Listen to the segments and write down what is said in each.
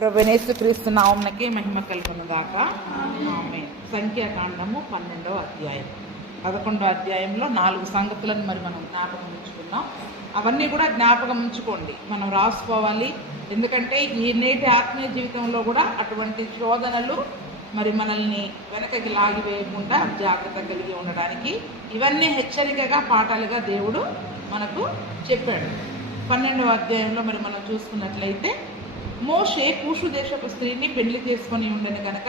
ప్రభువైన క్రీస్తు నామమునకే మహిమ కలుగునుగాక. ఆమేన్. సంఖ్యాకాండము 12వ అధ్యాయం. 11వ అధ్యాయంలో 4 సంగతులను మనం జ్ఞాపకం ఉంచుకున్నాం. అవన్నీ కూడా జ్ఞాపకం ఉంచుకోండి, మనం రాసుకోవాలి. ఎందుకంటే ఈ నేటి ఆత్మీయ జీవితంలో కూడా అటువంటి శోధనలు మనల్ని వెనకకి లాగివేయకుండా జాగ్రత్త కలిగి ఉండడానికి ఇవన్నీ హెచ్చరికగా పాఠాలుగా దేవుడు మనకు చెప్పాడు. 12వ అధ్యాయంలో మనం చూసుకున్నట్లయితే, మోషే కూషు దేశపు స్త్రీని పెళ్లి చేసుకొని ఉండను కనుక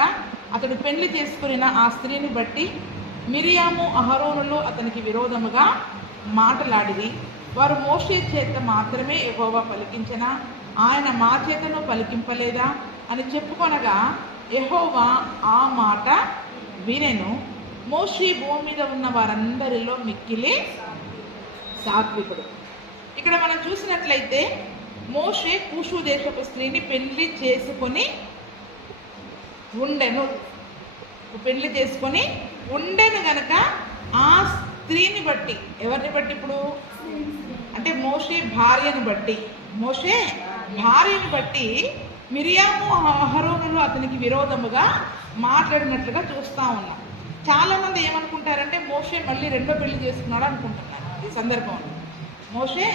అతడు పెళ్లి చేసుకున్న ఆ స్త్రీని బట్టి మిరియాము అహరోనులు అతనికి విరోధముగా మాటలాడిరి. వారు మోషే చేత మాత్రమే యెహోవా పలికించిన, ఆయన మా చేతను పలికింపలేదా అని చెప్పుకొనగా యెహోవా ఆ మాట వినెను. మోషే భూమి మీద ఉన్న వారందరిలో మిక్కిలి సాత్వికుడు. ఇక్కడ మనం చూసినట్లయితే మోషే కూషు దేశపు స్త్రీని పెళ్లి చేసుకొని ఉండెను గనక ఆ స్త్రీని బట్టి, ఎవరిని బట్టి? ఇప్పుడు అంటే మోషే భార్యను బట్టి మిరియాము అహరోనులు అతనికి విరోధముగా మాట్లాడినట్లుగా చూస్తూ ఉన్నాం. చాలామంది ఏమనుకుంటారంటే మోషే మళ్ళీ రెండో పెళ్లి చేసుకున్నాడు అనుకుంటున్నారు. ఈ సందర్భంలో మోషే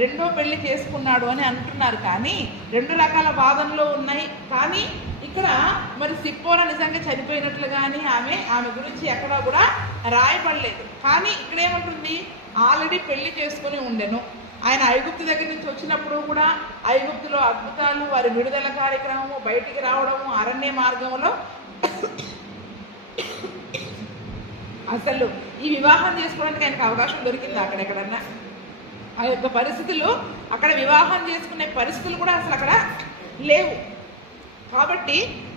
రెండో పెళ్లి చేసుకున్నాడు అని అంటున్నారు, కానీ 2 రకాల వాదనలు ఉన్నాయి. కానీ ఇక్కడ సిప్పోరా నిజంగా చనిపోయినట్లు కానీ ఆమె గురించి ఎక్కడా కూడా రాయబడలేదు. కానీ ఇక్కడ ఏమంటుంది? ఆల్రెడీ పెళ్లి చేసుకుని ఉండెను. ఆయన ఐగుప్తు దగ్గర నుంచి వచ్చినప్పుడు కూడా ఐగుప్తులో అద్భుతాలు, వారి విడుదల కార్యక్రమము, బయటికి రావడము, అరణ్య మార్గంలో అసలు ఈ వివాహం చేసుకోవడానికి ఆయనకు అవకాశం దొరికింది అక్కడెక్కడన్నా? ఆ యొక్క పరిస్థితులు, అక్కడ వివాహం చేసుకునే పరిస్థితులు కూడా అసలు అక్కడ లేవు. కాబట్టి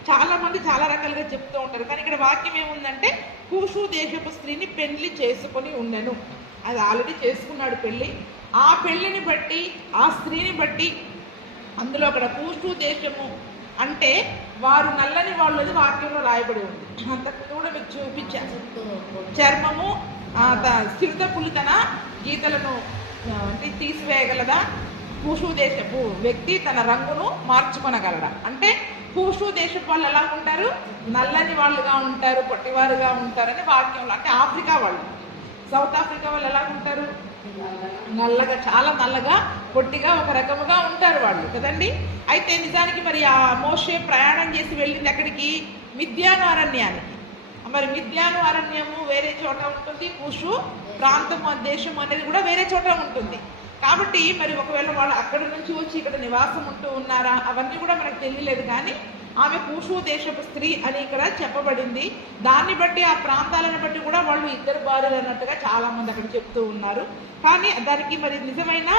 చాలామంది చాలా రకాలుగా చెప్తూ ఉంటారు. కానీ ఇక్కడ వాక్యం ఏముందంటే, కూషు దేశపు స్త్రీని పెళ్లి చేసుకొని ఉండెను. అది ఆల్రెడీ చేసుకున్నాడు పెళ్ళి. ఆ పెళ్ళిని బట్టి, ఆ స్త్రీని బట్టి, అందులో అక్కడ కూషు దేశము అంటే వారు నల్లని వాళ్ళు వాక్యంలో రాయబడి ఉంది. అంతకు కూడా మీకు చూపించాను. చర్మము స్థిరత పులితన గీతలను తీసివేయగలదా? కూషు దేశపు వ్యక్తి తన రంగును మార్చుకొనగలడా? అంటే కూషు దేశపు వాళ్ళు ఎలా ఉంటారు? నల్లని వాళ్ళుగా ఉంటారు, పొట్టివారుగా ఉంటారని వాక్యంలో. అంటే ఆఫ్రికా వాళ్ళు, సౌత్ ఆఫ్రికా వాళ్ళు ఎలా ఉంటారు? నల్లగా, చాలా నల్లగా, పొట్టిగా, ఒక రకముగా ఉంటారు వాళ్ళు కదండి. అయితే నిజానికి ఆ మోషే ప్రయాణం చేసి వెళ్ళింది ఎక్కడికి? మిద్యాను అరణ్యానికి. మిద్యాను అరణ్యము వేరే చోట ఉంటుంది, కూషు ప్రాంతం దేశం అనేది కూడా వేరే చోట ఉంటుంది. కాబట్టి ఒకవేళ వాళ్ళు అక్కడి నుంచి వచ్చి ఇక్కడ నివాసం ఉంటూ ఉన్నారా అవన్నీ కూడా మనకు తెలియలేదు. కానీ ఆమె కూషు దేశపు స్త్రీ అని ఇక్కడ చెప్పబడింది. దాన్ని బట్టి, ఆ ప్రాంతాలను బట్టి కూడా వాళ్ళు 2 భార్యలు అన్నట్టుగా చాలామంది అక్కడ చెప్తూ ఉన్నారు. కానీ దానికి నిజమైన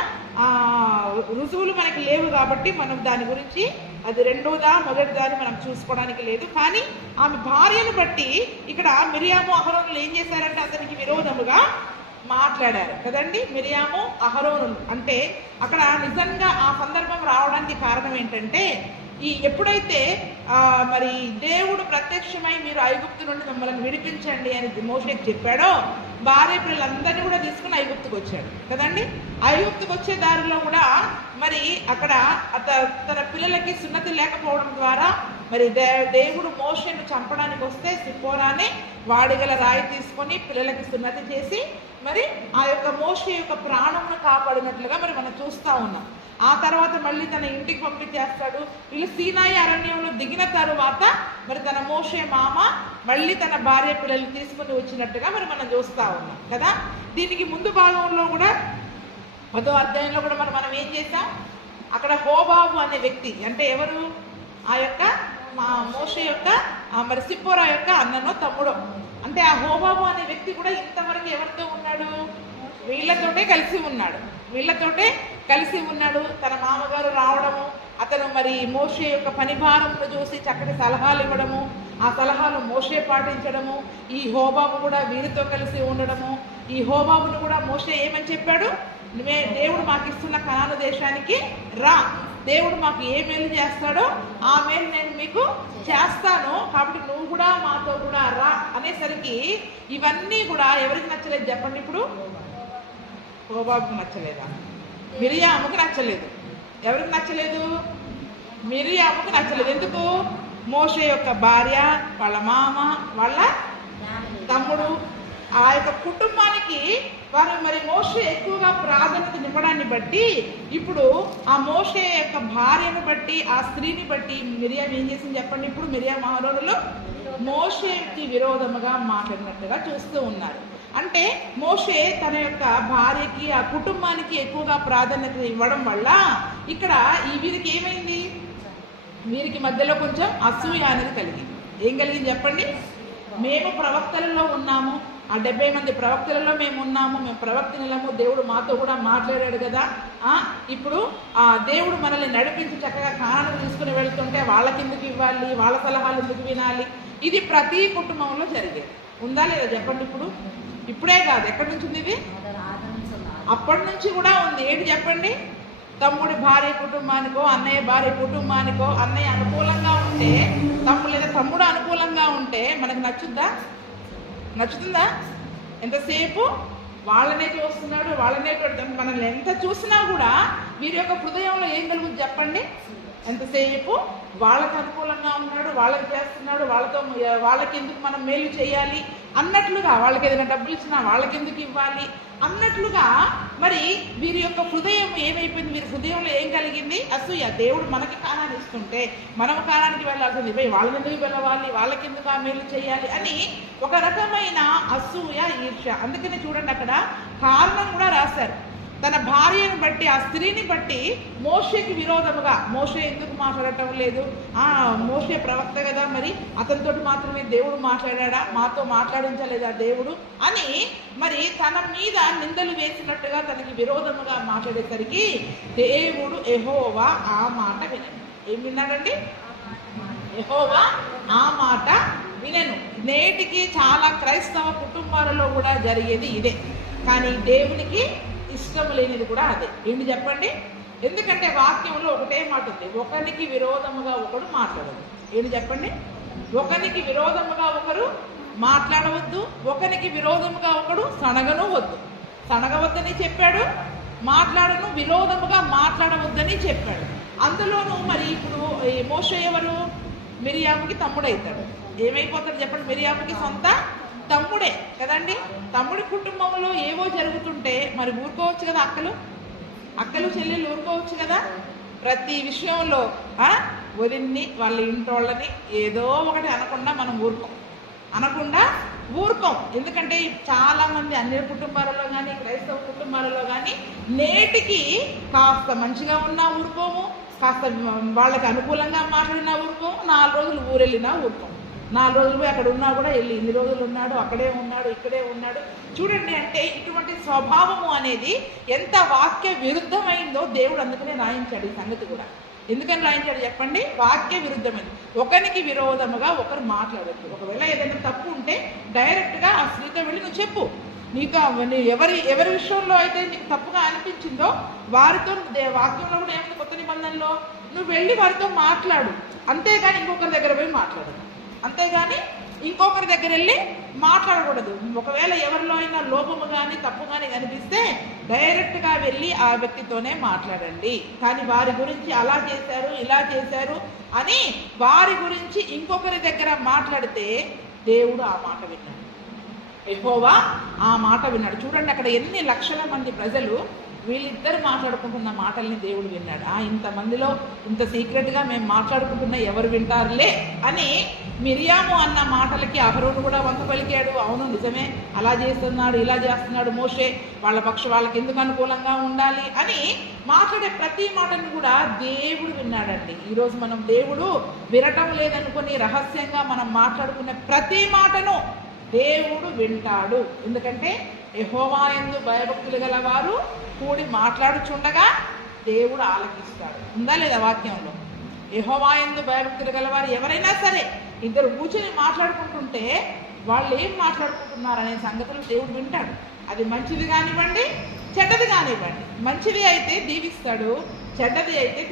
రుజువులు మనకి లేవు కాబట్టి మనం దాని గురించి అది రెండోదా మొదటిదా అని మనం చూసుకోవడానికి లేదు. కానీ ఆమె భార్యను బట్టి ఇక్కడ మిరియాము అహరోనులు ఏం చేశారంటే అతనికి విరోధముగా మాట్లాడారు కదండి. మిరియాము అహరోనులు అంటే అక్కడ నిజంగా ఆ సందర్భం రావడానికి కారణం ఏంటంటే, ఎప్పుడైతే దేవుడు ప్రత్యక్షమై మీరు ఐగుప్తు నుండి మిమ్మల్ని విడిపించండి అని మోషేకి చెప్పాడో, భార్య పిల్లలందరినీ కూడా తీసుకుని ఐగుప్తుకు వచ్చాడు కదండి. ఐగుప్తుకు వచ్చే దారిలో కూడా అక్కడ తన పిల్లలకి సున్నతి లేకపోవడం ద్వారా దేవుడు మోషేను చంపడానికి వస్తే సిప్పోరాని వాడిగల రాయి తీసుకొని పిల్లలకి సున్నతి చేసి ఆ యొక్క మోషే యొక్క ప్రాణమును కాపాడినట్లుగా మనం చూస్తూ ఉన్నాం. ఆ తర్వాత మళ్ళీ తన ఇంటికి పంపించేస్తాడు. వీళ్ళు సీనాయి అరణ్యంలో దిగిన తరువాత తన మోషే మామ మళ్ళీ తన భార్య పిల్లలు తీసుకుని వచ్చినట్టుగా మనం చూస్తూ ఉన్నాం కదా. దీనికి ముందు భాగంలో కూడా 10వ అధ్యాయంలో కూడా మనం ఏం చేసాం? అక్కడ హోబాబు అనే వ్యక్తి అంటే ఎవరు? ఆ యొక్క మోషే యొక్క సిప్పోరా యొక్క అన్ననో తమ్ముడో. అంటే ఆ హోబాబు అనే వ్యక్తి కూడా ఇంతవరకు ఎవరితో ఉన్నాడు? వీళ్ళతోటే కలిసి ఉన్నాడు. తన మామగారు రావడము, అతను మోషే యొక్క పని భారమును చూసి చక్కటి సలహాలు ఇవ్వడము, ఆ సలహాలు మోషే పాటించడము, ఈ హోబాబు కూడా వీరితో కలిసి ఉండడము. ఈ హోబాబును కూడా మోషే ఏమని చెప్పాడు? దేవుడు మాకు ఇస్తున్న కనాను దేశానికి రా, దేవుడు మాకు ఏ మేలు చేస్తాడో ఆ మేలు నేను మీకు చేస్తాను, కాబట్టి నువ్వు కూడా మాతో కూడా రా అనేసరికి ఇవన్నీ కూడా ఎవరికి నచ్చలేదు చెప్పండి? ఇప్పుడు హోబాబుకి నచ్చలేదా? మిరియాముకి నచ్చలేదు. ఎవరికి నచ్చలేదు? మిరియాముకు నచ్చలేదు. ఎందుకు? మోషే యొక్క భార్య, వాళ్ళ మామ, వాళ్ళ తమ్ముడు, ఆ యొక్క కుటుంబానికి వారు మరి మోషే ఎక్కువగా ప్రాధాన్యత నివ్వడాన్ని బట్టి ఇప్పుడు ఆ మోషే యొక్క భార్యను బట్టి, ఆ స్త్రీని బట్టి మిరియాం ఏం చేసింది చెప్పండి? ఇప్పుడు మిరియాం అహరోనులు మోషేకి విరోధముగా మాట్లాడినట్టుగా చూస్తూ ఉన్నారు. అంటే మోషే తన యొక్క భార్యకి, ఆ కుటుంబానికి ఎక్కువగా ప్రాధాన్యత ఇవ్వడం వల్ల ఇక్కడ ఈ వీరికి ఏమైంది? వీరికి మధ్యలో కొంచెం అసూయ అనేది కలిగింది. ఏం కలిగింది చెప్పండి? మేము ప్రవక్తలలో ఉన్నాము, ఆ 70 మంది ప్రవక్తలలో మేము ఉన్నాము, మేము ప్రవక్తలము, దేవుడు మాతో కూడా మాట్లాడాడు కదా. ఇప్పుడు ఆ దేవుడు మనల్ని నడిపించి చక్కగా కారణం తీసుకుని వెళ్తుంటే వాళ్ళకెందుకు ఇవ్వాలి, వాళ్ళ సలహాలు ఎందుకు వినాలి? ఇది ప్రతి కుటుంబంలో జరిగేది. ఉందా లేదా చెప్పండి? ఇప్పుడే కాదు, ఎక్కడి నుంచి ఉంది ఇది? అప్పటి నుంచి కూడా ఉంది. ఏంటి చెప్పండి? తమ్ముడి భార్య కుటుంబానికో, అన్నయ్య భార్య కుటుంబానికో, అన్నయ్య అనుకూలంగా ఉంటే లేదా తమ్ముడు అనుకూలంగా ఉంటే మనకు నచ్చుతుందా? ఎంతసేపు వాళ్ళనే చూస్తున్నాడు, వాళ్ళనే పెడతాడు. మనల్ని ఎంత చూసినా కూడా వీరి యొక్క హృదయంలో ఏం కలుగుతుంది చెప్పండి? ఎంతసేపు వాళ్ళకి అనుకూలంగా ఉన్నాడు, వాళ్ళకి చేస్తున్నాడు, వాళ్ళకి ఎందుకు మనం మేలు చేయాలి అన్నట్లుగా, వాళ్ళకి ఏదైనా డబ్బులు ఇచ్చినా వాళ్ళకి ఎందుకు ఇవ్వాలి అన్నట్లుగా మరి వీరి యొక్క హృదయం ఏమైపోయింది? వీరి హృదయంలో ఏం కలిగింది? అసూయ. దేవుడు మనకి కానాన్ని ఇస్తుంటే మనం కానానికి వెళ్ళాల్సింది, పోయి వాళ్ళని ఎందుకు వెళ్ళవాలి, వాళ్ళకి ఎందుకు ఆ మేలు చేయాలి అని ఒక రకమైన అసూయ, ఈర్ష్య. అందుకని చూడండి, అక్కడ కారణం కూడా రాశారు. తన భార్యను బట్టి, ఆ స్త్రీని బట్టి మోషేకి విరోధముగా, మోషే ఎందుకు మాట్లాడటం లేదు? మోషే ప్రవక్త కదా, మరి అతనితో మాత్రమే దేవుడు మాట్లాడా, మాతో మాట్లాడించలేదా దేవుడు అని మరి తన మీద నిందలు వేసినట్టుగా తనకి విరోధముగా మాట్లాడేసరికి దేవుడు యెహోవా ఆ మాట వినను. ఏం విన్నాడండి? యెహోవా ఆ మాట వినను. నేటికి చాలా క్రైస్తవ కుటుంబాలలో కూడా జరిగేది ఇదే. కానీ దేవునికి ఇష్టం లేనిది కూడా అదే. ఏంటి చెప్పండి? ఎందుకంటే వాక్యంలో ఒకటే మాట ఉంది, ఒకరికి విరోధముగా ఒకడు మాట్లాడదు. ఏంటి చెప్పండి? ఒకరికి విరోధముగా ఒకరు మాట్లాడవద్దు, ఒకరికి విరోధముగా ఒకడు సనగవద్దని చెప్పాడు, విరోధముగా మాట్లాడవద్దని చెప్పాడు. అందులోనూ మరి ఇప్పుడు మోషే ఎవరు? మిరియాముకి తమ్ముడైతాడు. ఏమైపోతాడు చెప్పండి? మిరియాముకి సొంత తమ్ముడే కదండి. తమ్ముడి కుటుంబంలో ఏవో జరుగుతుంటే మరి ఊరుకోవచ్చు కదా, అక్కలు చెల్లెళ్ళు ఊరుకోవచ్చు కదా. ప్రతి విషయంలో వదిన్ని, వాళ్ళ ఇంటోళ్ళని ఏదో ఒకటి అనకుండా మనం ఊరుకోం. ఎందుకంటే చాలా మంది అన్ని కుటుంబాలలో కానీ, క్రైస్తవ కుటుంబాలలో కానీ నేటికి కాస్త మంచిగా ఉన్నా ఊరుకోము, కాస్త వాళ్ళకి అనుకూలంగా మాట్లాడినా ఊరుకోము, 4 రోజులు ఊరెళ్ళినా ఊరుకోము. 4 రోజులు పోయి అక్కడ ఉన్నా కూడా వెళ్ళి ఇన్ని రోజులు ఉన్నాడు, అక్కడే ఉన్నాడు, ఇక్కడే ఉన్నాడు. చూడండి, అంటే ఇటువంటి స్వభావము అనేది ఎంత వాక్య విరుద్ధమైందో దేవుడు అందుకనే రాయించాడు ఈ సంగతి కూడా. ఎందుకని రాయించాడు చెప్పండి? వాక్య విరుద్ధమైంది. ఒకరికి విరోధముగా ఒకరు మాట్లాడద్దు. ఒకవేళ ఏదైనా తప్పు ఉంటే డైరెక్ట్గా ఆ స్త్రీతో వెళ్ళి నువ్వు చెప్పు. నీకు ఎవరి విషయంలో అయితే నీకు తప్పుగా అనిపించిందో వారితో, వాక్యంలో కూడా ఏముంది కొత్త నిబంధనలో, నువ్వు వెళ్ళి వారితో మాట్లాడు. అంతేగాని ఇంకొకరి దగ్గర పోయి మాట్లాడదు. అంతేగాని ఇంకొకరి దగ్గర వెళ్ళి మాట్లాడకూడదు. ఒకవేళ ఎవరిలో అయినా లోపము కానీ తప్పు కానీ కనిపిస్తే డైరెక్ట్గా వెళ్ళి ఆ వ్యక్తితోనే మాట్లాడండి. కానీ వారి గురించి అలా చేశారు, ఇలా చేశారు అని వారి గురించి ఇంకొకరి దగ్గర మాట్లాడితే దేవుడు ఆ మాట విన్నాడు. యెహోవా ఆ మాట విన్నాడు. చూడండి, అక్కడ ఎన్ని లక్షల మంది ప్రజలు వీళ్ళిద్దరు మాట్లాడుకుంటున్న మాటల్ని దేవుడు విన్నాడు. ఇంతమందిలో ఇంత సీక్రెట్గా మేము మాట్లాడుకుంటున్నా ఎవరు వింటారులే అని మిరియాము అన్న మాటలకి అహరోను కూడా వంత పలికాడు. అవును నిజమే, అలా చేస్తున్నాడు, ఇలా చేస్తున్నాడు మోషే, వాళ్ళకి ఎందుకు అనుకూలంగా ఉండాలి అని మాట్లాడే ప్రతి మాటను కూడా దేవుడు విన్నాడండి. ఈరోజు మనం దేవుడు వినటం లేదనుకొని రహస్యంగా మనం మాట్లాడుకునే ప్రతి మాటను దేవుడు వింటాడు. ఎందుకంటే యెహోవా యందు భయభక్తులు గల వారు కూడి మాట్లాడుచుండగా దేవుడు ఆలకిస్తాడు. ఉందా లేదా వాక్యంలో? యెహోవా యందు భయభక్తులు గలవారు ఎవరైనా సరే ఇద్దరు కూర్చొని మాట్లాడుకుంటుంటే వాళ్ళు ఏం మాట్లాడుకుంటున్నారు అనే సంగతులు దేవుడు వింటాడు. అది మంచిది కానివ్వండి, చెడ్డది కానివ్వండి. మంచిది అయితే దీవిస్తాడు, చెడ్డది అయితే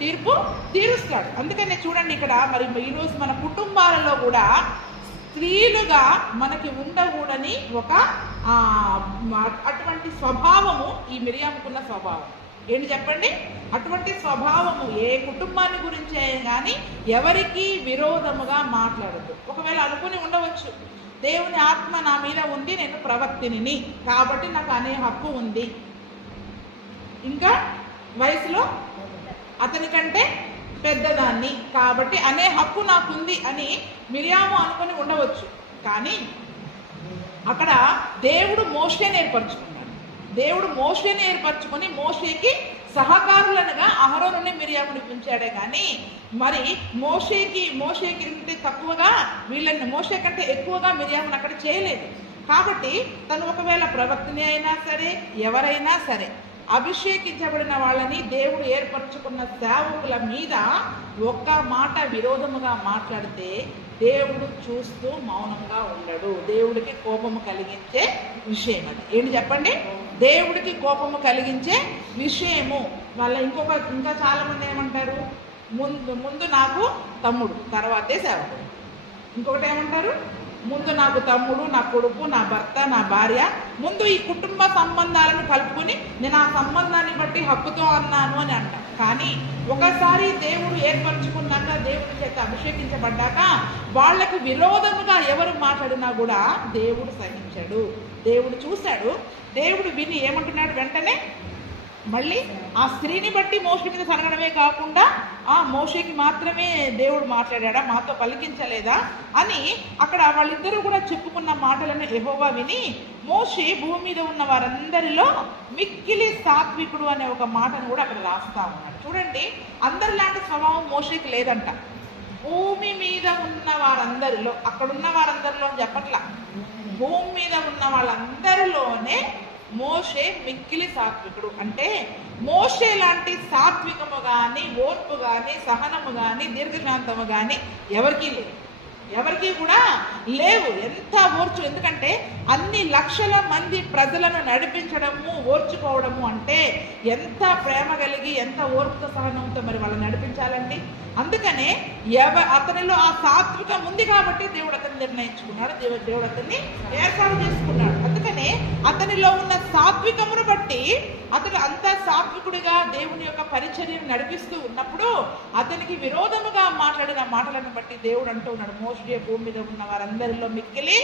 తీర్పు తీరుస్తాడు. అందుకనే చూడండి, ఇక్కడ మరి ఈరోజు మన కుటుంబాలలో కూడా స్త్రీలుగా మనకి ఉండకూడని ఒక అటువంటి స్వభావము ఈ మిరియాముకున్న స్వభావం. ఏంటి చెప్పండి? అటువంటి స్వభావము ఏ కుటుంబాన్ని గురించే కానీ ఎవరికి విరోధముగా మాట్లాడదు. ఒకవేళ అనుకుని ఉండవచ్చు, దేవుని ఆత్మ నా మీద ఉంది, నేను ప్రవక్తిని కాబట్టి నాకు అనే హక్కు ఉంది, ఇంకా వయసులో అతనికంటే పెద్దదాన్ని కాబట్టి అనే హక్కు నాకుంది అని మిరియాము అనుకుని ఉండవచ్చు. కానీ అక్కడ దేవుడు మోషేని ఏర్పరచుకున్నాడు. దేవుడు మోషేని ఏర్పరచుకొని మోషేకి సహకారులనుగా అహరోనుని మిరియాముని ఉంచాడే కానీ మరి మోషేకి కంటే తక్కువగా వీళ్ళని, మోషే కంటే ఎక్కువగా మిరియాముని అక్కడ చేయలేదు. కాబట్టి తను ఒకవేళ ప్రవక్తని అయినా సరే, ఎవరైనా సరే, అభిషేకించబడిన వాళ్ళని దేవుడు ఏర్పరచుకున్న సేవకుల మీద ఒక్క మాట విరోధముగా మాట్లాడితే దేవుడు చూస్తూ మౌనంగా ఉండడు. దేవుడికి కోపము కలిగించే విషయం అది. ఏంటి చెప్పండి? దేవుడికి కోపము కలిగించే విషయము. వాళ్ళ ఇంకా చాలా మంది ఏమంటారు, ముందు నాకు తమ్ముడు, తర్వాతే సేవకుడు. ఇంకొకటి ఏమంటారు, ముందు నాకు తమ్ముడు, నా కొడుకు, నా భర్త, నా భార్య, ముందు ఈ కుటుంబ సంబంధాలను కలుపుకొని నేను ఆ సంబంధాన్ని బట్టి హక్కుతో అన్నాను అని అంటాం. కానీ ఒకసారి దేవుడు ఏర్పరచుకున్నాక, దేవుడి చేత అభిషేకించబడ్డాక వాళ్ళకు విరోధముగా ఎవరు మాట్లాడినా కూడా దేవుడు సహించాడు. దేవుడు చూశాడు, దేవుడు విని ఏమంటున్నాడు, వెంటనే మళ్ళీ ఆ స్త్రీని బట్టి మోషే మీద సరగడమే కాకుండా ఆ మోషేకి మాత్రమే దేవుడు మాట్లాడా, మాతో పలికించలేదా అని అక్కడ వాళ్ళిద్దరూ కూడా చెప్పుకున్న మాటలను యెహోవా విని మోషే భూమి మీద ఉన్న వారందరిలో మిక్కిలి సాత్వికుడు అనే ఒక మాటను కూడా అక్కడ రాస్తా ఉన్నాడు. చూడండి, అందరిలాంటి స్వభావం మోషేకి లేదంట. భూమి మీద ఉన్న వారందరిలో, అక్కడున్న వారందరిలో అని చెప్పట్లా, భూమి మీద ఉన్న వాళ్ళందరిలోనే మోషే మిక్కిలి సాత్వికుడు. అంటే మోషే లాంటి సాత్వికము కానీ, ఓర్పు కానీ, సహనము కానీ, దీర్ఘశాంతము కానీ ఎవరికి కూడా లేవు. ఎంత ఓర్చు, ఎందుకంటే అన్ని లక్షల మంది ప్రజలను నడిపించడము, ఓర్చుకోవడము అంటే ఎంత ప్రేమ కలిగి, ఎంత ఓర్పుతో సహనంతో మరి వాళ్ళని నడిపించాలండి. అందుకనే అతనిలో ఆ సాత్వికం ఉంది కాబట్టి దేవుడు అతన్ని నిర్ణయించుకున్నాడు, దేవుడు అతన్ని ఏర్పాటు చేసుకున్నాడు. అందుకనే అతనిలో ఉన్న సాత్వికమును బట్టి అతడు అంత సాత్వికుడిగా దేవుని యొక్క పరిచర్యను నడిపిస్తూ ఉన్నప్పుడు అతనికి విరోధముగా మాట్లాడిన మాటలను బట్టి దేవుడు అంటూ ఉన్నాడు, మోషే భూమి మీద ఉన్న వారందరిలో మిక్కిలి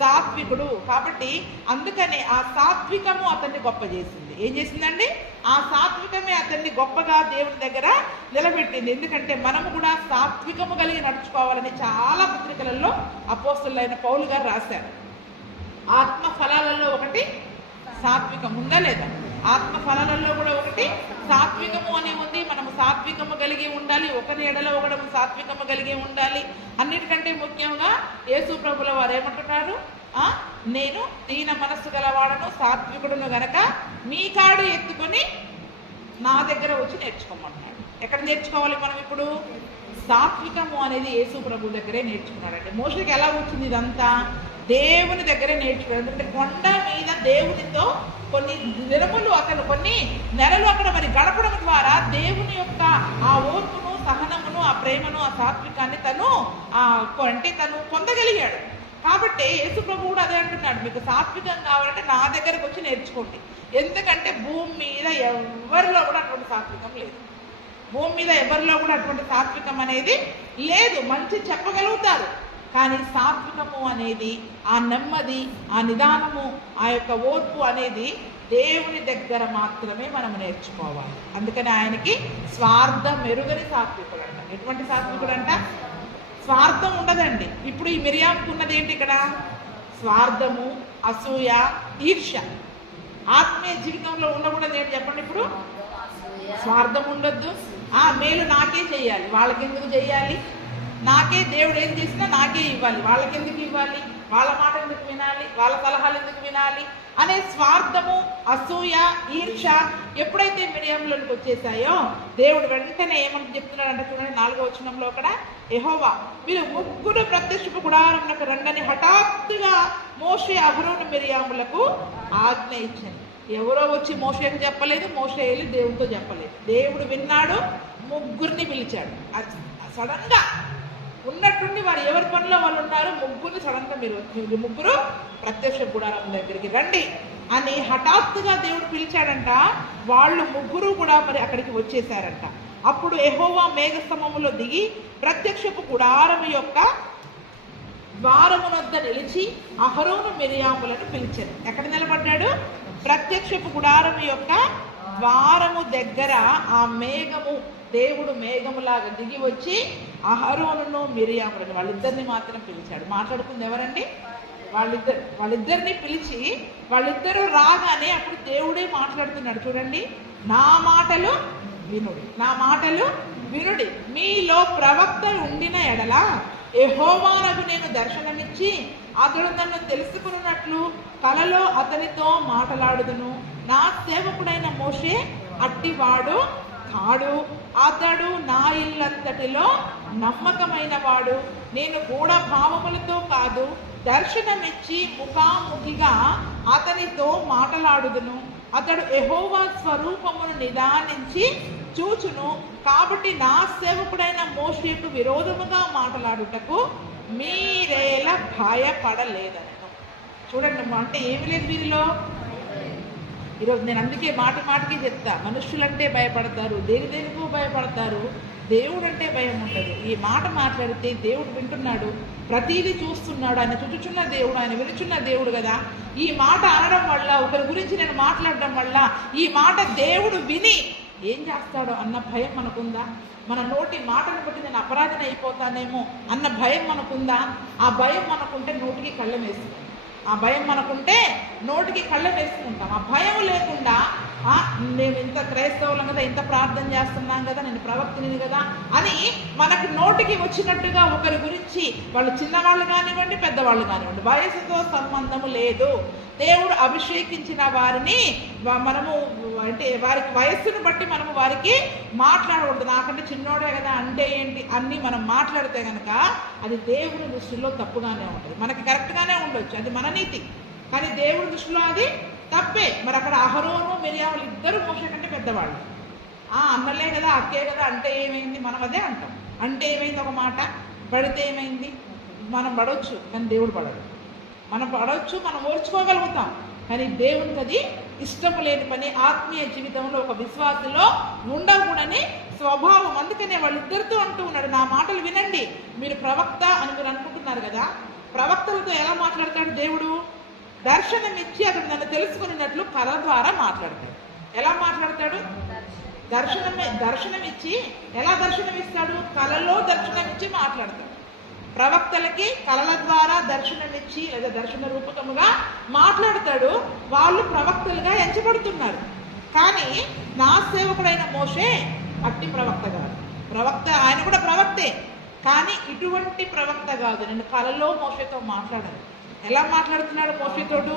సాత్వికుడు. కాబట్టి అందుకనే ఆ సాత్వికము అతన్ని గొప్ప చేసింది. ఏం చేసిందండి? ఆ సాత్వికమే అతన్ని గొప్పగా దేవుని దగ్గర నిలబెట్టింది. ఎందుకంటే మనము కూడా సాత్వికము కలిగి నడుచుకోవాలని చాలా పత్రికలలో అపోస్తలులైన పౌలు గారు రాశారు. ఆత్మ ఫలాలలో ఒకటి సాత్వికం ఉందా లేదా? ఆత్మ ఫలాలలో కూడా ఒకటి సాత్వికము అని ఉంది. మనము సాత్వికము కలిగి ఉండాలి, ఒకరి ఎడల ఒకడము సాత్వికము కలిగి ఉండాలి. అన్నిటికంటే ముఖ్యంగా యేసు ప్రభుల వారు ఏమంటున్నారు, నేను దీన మనస్సు గలవాడను, సాత్వికుడును గనక మీ కాడు ఎత్తుకొని నా దగ్గర వచ్చి నేర్చుకోమన్నాడు. ఎక్కడ నేర్చుకోవాలి మనం ఇప్పుడు? సాత్వికము అనేది యేసు ప్రభు దగ్గరే నేర్చుకున్నాడండి. మోషేకి ఎలా వచ్చింది ఇదంతా? దేవుని దగ్గరే నేర్చుకున్నాడు. ఎందుకంటే కొండ మీద దేవునితో కొన్ని దినములు, అతను కొన్ని నెలలు అక్కడ మరి గడపడం ద్వారా దేవుని యొక్క ఆ ఓర్పును, సహనమును, ఆ ప్రేమను, ఆ సాత్వికాన్ని తను పొందగలిగాడు. కాబట్టి యేసు ప్రభు కూడా అదే అంటున్నాడు, మీకు సాత్వికం కావాలంటే నా దగ్గరకు వచ్చి నేర్చుకోండి. ఎందుకంటే భూమి మీద ఎవరిలో కూడా అటువంటి సాత్వికం లేదు. భూమి మీద ఎవరిలో కూడా అటువంటి సాత్వికం అనేది లేదు. మంచి చెప్పగలుగుతారు, కానీ సాత్వికము అనేది, ఆ నెమ్మది, ఆ నిదానము, ఆ యొక్క ఓర్పు అనేది దేవుని దగ్గర మాత్రమే మనం నేర్చుకోవాలి. అందుకని ఆయనకి స్వార్థం ఎరుగని సాత్వికుడు అంట. ఎటువంటి సాత్వికుడు అంట? స్వార్థం ఉండదండి. ఇప్పుడు ఈ మిరియాముకు ఉన్నది ఏంటి ఇక్కడ? స్వార్థము, అసూయ, ఈర్ష్య. ఆత్మీయ జీవితంలో ఉండకూడదు ఏంటి చెప్పండి? ఇప్పుడు స్వార్థం ఉండొద్దు. మేలు నాకే చెయ్యాలి, వాళ్ళకెందుకు చెయ్యాలి? నాకే దేవుడు ఏం చేసినా నాకే ఇవ్వాలి, వాళ్ళకెందుకు ఇవ్వాలి? వాళ్ళ మాట ఎందుకు వినాలి? వాళ్ళ సలహాలు ఎందుకు వినాలి అనే స్వార్థము, అసూయ, ఈర్ష ఎప్పుడైతే మిరియంలోకి వచ్చేసాయో దేవుడు వెంటనే ఏమని చెప్తున్నాడంటే చూడండి 4వ వచనంలో అక్కడ, యెహోవా మీరు ముగ్గురు ప్రత్యక్షపు గుడారమునకు రండని హఠాత్తుగా మోషే, అహరోను, మిరియాములకు ఆజ్ఞ ఇచ్చింది. ఎవరో వచ్చి మోషేకి చెప్పలేదు, మోషే వెళ్ళి దేవుడితో చెప్పలేదు. దేవుడు విన్నాడు, ముగ్గురిని పిలిచాడు. సడన్ గా ఉన్నట్టుండి వారు ఎవరి పనిలో వాళ్ళు ఉన్నారు, ముగ్గురిని సడన్ గా మీరు ముగ్గురు ప్రత్యక్ష గుడారం దగ్గరికి రండి, అని హఠాత్తుగా దేవుడు పిలిచాడంట. వాళ్ళు ముగ్గురు కూడా మరి అక్కడికి వచ్చేసారంట. అప్పుడు యెహోవా మేఘస్తంభములో దిగి ప్రత్యక్షపు గుడారము యొక్క ద్వారమునొద్ద నిలిచి అహరోను మిరియాములను పిలిచాడు. ఎక్కడ నిలబడ్డాడు? ప్రత్యక్షపు గుడారము యొక్క ద్వారము దగ్గర ఆ మేఘము, దేవుడు మేఘములాగా దిగి వచ్చి అహరోనును మిరియాములను వాళ్ళిద్దరిని మాత్రం పిలిచాడు. మాట్లాడుకుంది ఎవరండి? వాళ్ళిద్దరిని పిలిచి వాళ్ళిద్దరూ రాగానే అప్పుడు దేవుడే మాట్లాడుతున్నాడు. చూడండి, నా మాటలు వినుడి, నా మాటలు వినుడి. మీలో ప్రవక్త ఉండిన ఎడల యెహోవానకు నేను దర్శనమిచ్చి అతడు నన్ను తెలుసుకున్నట్లు కలలో అతనితో మాట్లాడుదును. నా సేవకుడైన మోషే అట్టివాడు కాడు. అతడు నా ఇల్లంతటిలో నమ్మకమైన వాడు. నేను కూడా భావములతో కాదు, దర్శనమిచ్చి ముఖాముఖిగా అతనితో మాట్లాడుదును. అతడు యెహోవా స్వరూపమును నిదానించి చూచును. కాబట్టి నా సేవకుడైన మోషేకు విరోధముగా మాట్లాడుటకు మీరేలా భయపడలేదనను. చూడండి, అంటే ఏమి లేదు వీరిలో. ఈరోజు నేను అందుకే మాటికి చెప్తా, మనుషులంటే భయపడతారు, దేనికో భయపడతారు, దేవుడు అంటే భయం ఉండదు. ఈ మాట మాట్లాడితే దేవుడు వింటున్నాడు, ప్రతీది చూస్తున్నాడు, ఆయన చూచుచున్న దేవుడు, ఆయన వినుచున్న దేవుడు కదా. ఈ మాట అనడం వల్ల, ఒకరి గురించి నేను మాట్లాడడం వల్ల ఈ మాట దేవుడు విని ఏం చేస్తాడో అన్న భయం మనకుందా? మన నోటి మాటను బట్టి నేను అపరాధిని అయిపోతానేమో అన్న భయం మనకుందా? ఆ భయం మనకుంటే నోటికి కళ్ళం వేసుకుంటాం. ఆ భయం మనకుంటే నోటికి కళ్ళం వేసుకుంటాం. ఆ భయం లేకుండా మేము ఇంత క్రైస్తవులం కదా, ఇంత ప్రార్థన చేస్తున్నాం కదా, నేను ప్రవక్తిని కదా అని మనకు నోటికి వచ్చినట్టుగా ఒకరి గురించి, వాళ్ళు చిన్నవాళ్ళు కానివ్వండి, పెద్దవాళ్ళు కానివ్వండి, వయసుతో సంబంధము లేదు. దేవుడు అభిషేకించిన వారిని మనము అంటే వారికి వయస్సును బట్టి మనము వారికి మాట్లాడకూడదు. నాకంటే చిన్నోడే కదా అంటే ఏంటి అన్నీ మనం మాట్లాడితే కనుక అది దేవుని దృష్టిలో తప్పుగానే ఉంటుంది. మనకి కరెక్ట్గానే ఉండొచ్చు, అది మన నీతి, కానీ దేవుడి దృష్టిలో అది తప్పే. మరి అక్కడ అహరోను మిరియాములు ఇద్దరు మోషే కంటే పెద్దవాళ్ళు. అన్నలే కదా, అక్కే కదా అంటే ఏమైంది? మనం అదే అంటాం. అంటే ఏమైంది? ఒక మాట పడితే ఏమైంది? మనం పడవచ్చు, కానీ దేవుడు పడడు. మనం పడవచ్చు, మనం ఓర్చుకోగలుగుతాం, కానీ దేవునికి అది ఇష్టం లేని పని. ఆత్మీయ జీవితంలో ఒక విశ్వాసంలో ఉండకూడని స్వభావం. అందుకనే వాళ్ళిద్దరితో అంటూ ఉన్నాడు, నా మాటలు వినండి. మీరు ప్రవక్త అని మీరు అనుకుంటున్నారు కదా, ప్రవక్తలతో ఎలా మాట్లాడతాడు దేవుడు? దర్శనమిచ్చి అతడు నన్ను తెలుసుకున్నట్లు కళ ద్వారా మాట్లాడతాడు. ఎలా మాట్లాడతాడు? దర్శనమిచ్చి. ఎలా దర్శనమిస్తాడు? కళలో దర్శనమిచ్చి మాట్లాడతాడు. ప్రవక్తలకి కళల ద్వారా దర్శనమిచ్చి లేదా దర్శన రూపకముగా మాట్లాడతాడు. వాళ్ళు ప్రవక్తలుగా ఎంచబడుతున్నారు. కానీ నా సేవకుడైన మోషే అట్టి ప్రవక్త కాదు. ప్రవక్త ఆయన కూడా ప్రవక్తే, కానీ ఇటువంటి ప్రవక్త కాదు. నేను కళలో మోషేతో మాట్లాడాను. ఎలా మాట్లాడుతున్నాడు మోషేతోడు?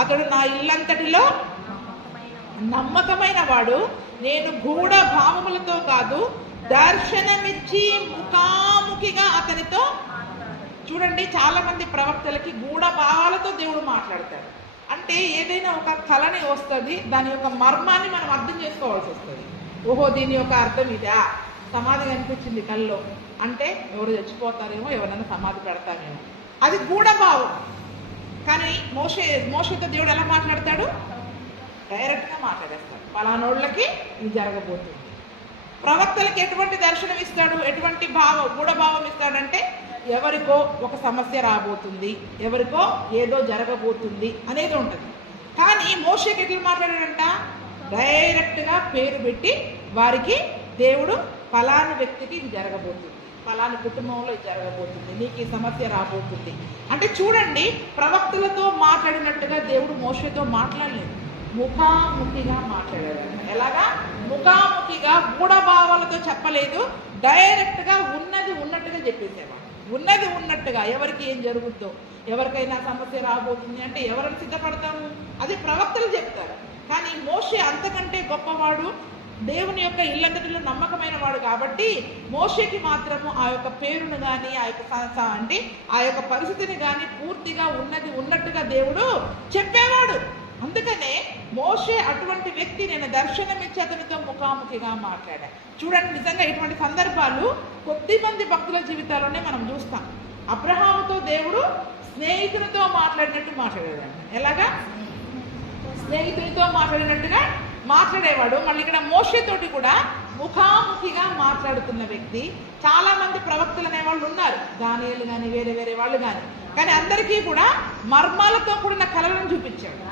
అతడు నా ఇల్లంతటిలో నమ్మకమైన వాడు, నేను గూఢ భావములతో కాదు, దర్శనమిచ్చి ముఖాముఖిగా అతనితో. చూడండి, చాలా మంది ప్రవక్తలకి గూఢ భావాలతో దేవుడు మాట్లాడతాడు. అంటే ఏదైనా ఒక కళని వస్తుంది, దాని యొక్క మర్మాన్ని మనం అర్థం చేసుకోవాల్సి వస్తుంది. ఓహో, దీని యొక్క అర్థం ఇదా, సమాధి కనిపించింది కళ్ళలో అంటే ఎవరు చచ్చిపోతారేమో, ఎవరైనా సమాధి పెడతారేమో, అది గూఢభావం. కానీ మోషేతో దేవుడు ఎలా మాట్లాడతాడు? డైరెక్ట్గా మాట్లాడేస్తాడు, పలానోళ్ళకి ఇది జరగబోతుంది. ప్రవక్తలకి ఎటువంటి దర్శనం ఇస్తాడు? ఎటువంటి గూఢభావం ఇస్తాడంటే ఎవరికో ఒక సమస్య రాబోతుంది, ఎవరికో ఏదో జరగబోతుంది అనేది ఉంటుంది. కానీ మోషేకి ఎట్లా మాట్లాడాడంట? డైరెక్ట్గా పేరు పెట్టి వారికి దేవుడు ఫలాని వ్యక్తికి ఇది జరగబోతుంది, ఫలాని కుటుంబంలో ఇది జరగబోతుంది, నీకు ఈ సమస్య రాబోతుంది అంటే. చూడండి, ప్రవక్తలతో మాట్లాడినట్టుగా దేవుడు మోషేతో మాట్లాడలేదు, ముఖాముఖిగా మాట్లాడాడు. ఎలాగా? ముఖాముఖిగా గూఢభావాలతో చెప్పలేదు, డైరెక్ట్గా ఉన్నది ఉన్నట్టుగా చెప్పేసేవాడు. ఉన్నది ఉన్నట్టుగా ఎవరికి ఏం జరుగుద్దో, ఎవరికైనా సమస్య రాబోతుంది అంటే ఎవరిని సిద్ధపడతాము, అది ప్రవక్తలు చెప్తారు. కానీ మోషే అంతకంటే గొప్పవాడు, దేవుని యొక్క ఇల్లంతటిలో నమ్మకమైన వాడు కాబట్టి మోషేకి మాత్రము ఆ యొక్క పేరును కానీ ఆ యొక్క పరిస్థితిని కానీ పూర్తిగా ఉన్నది ఉన్నట్టుగా దేవుడు చెప్పేవాడు. అందుకనే మోషే అటువంటి వ్యక్తి. నేను దర్శనమిచ్చి అతనితో ముఖాముఖిగా మాట్లాడా. చూడండి, నిజంగా ఇటువంటి సందర్భాలు కొద్దిమంది భక్తుల జీవితాల్లోనే మనం చూస్తాం. అబ్రహాముతో దేవుడు స్నేహితునితో మాట్లాడినట్టు మాట్లాడాడు. ఎలాగా? స్నేహితునితో మాట్లాడినట్టుగా మాట్లాడేవాడు. మళ్ళీ ఇక్కడ మోషేతోటి కూడా ముఖాముఖిగా మాట్లాడుతున్న వ్యక్తి. చాలా మంది ప్రవక్తలు అనేవాళ్ళు ఉన్నారు, దానియేలు కానీ వేరే వేరే వాళ్ళు కానీ అందరికీ కూడా మర్మాలతో కూడిన కళలను చూపించాడు.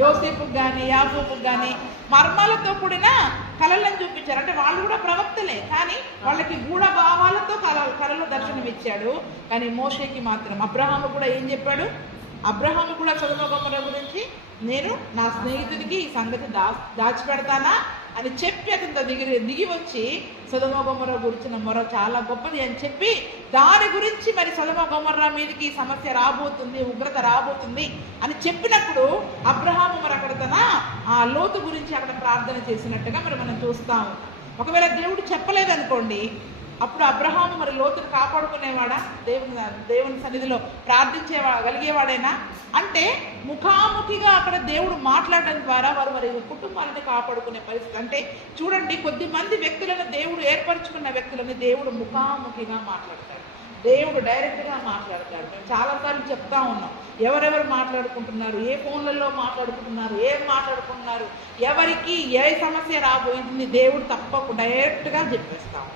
యోసేపుకు కానీ యాకోబుకు కానీ మర్మాలతో కూడిన కళలను చూపించారు. అంటే వాళ్ళు కూడా ప్రవక్తలే, కానీ వాళ్ళకి గూఢ భావాలతో కళలు దర్శనం ఇచ్చాడు. కానీ మోషేకి మాత్రం, అబ్రహాము కూడా ఏం చెప్పాడు? అబ్రహాము కూడా సొదొమ గొమొర్రా గురించి నేను నా స్నేహితుడికి ఈ సంగతి దాచిపెడతానా అని చెప్పి అతనితో దిగి వచ్చి సొదొమ గొమొర్రా గురించిన మొర చాలా గొప్పది అని చెప్పి దాని గురించి మరి సొదొమ గొమొర్రా మీదకి సమస్య రాబోతుంది, ఉగ్రత రాబోతుంది అని చెప్పినప్పుడు అబ్రహాము మరి అక్కడ ఆ లోతు గురించి అక్కడ ప్రార్థన చేసినట్టుగా మరి మనం చూస్తాము. ఒకవేళ దేవుడు చెప్పలేదనుకోండి, అప్పుడు అబ్రహాము మరి లోతును కాపాడుకునేవాడా? దేవుని సన్నిధిలో ప్రార్థించగలిగేవాడైనా? అంటే ముఖాముఖిగా అక్కడ దేవుడు మాట్లాడడం ద్వారా వారి కుటుంబాలను కాపాడుకునే పరిస్థితి. అంటే చూడండి, కొద్దిమంది వ్యక్తులను దేవుడు ఏర్పరచుకున్న వ్యక్తులని దేవుడు ముఖాముఖిగా మాట్లాడతాడు, దేవుడు డైరెక్ట్గా మాట్లాడతాడు. మేము చాలాసార్లు చెప్తా ఉన్నాం, ఎవరెవరు మాట్లాడుకుంటున్నారు, ఏ ఫోన్లలో మాట్లాడుకుంటున్నారు, ఏం మాట్లాడుకుంటున్నారు, ఎవరికి ఏ సమస్య రాబోయింది దేవుడు తప్పకుండా డైరెక్ట్గా చెప్పేస్తాం.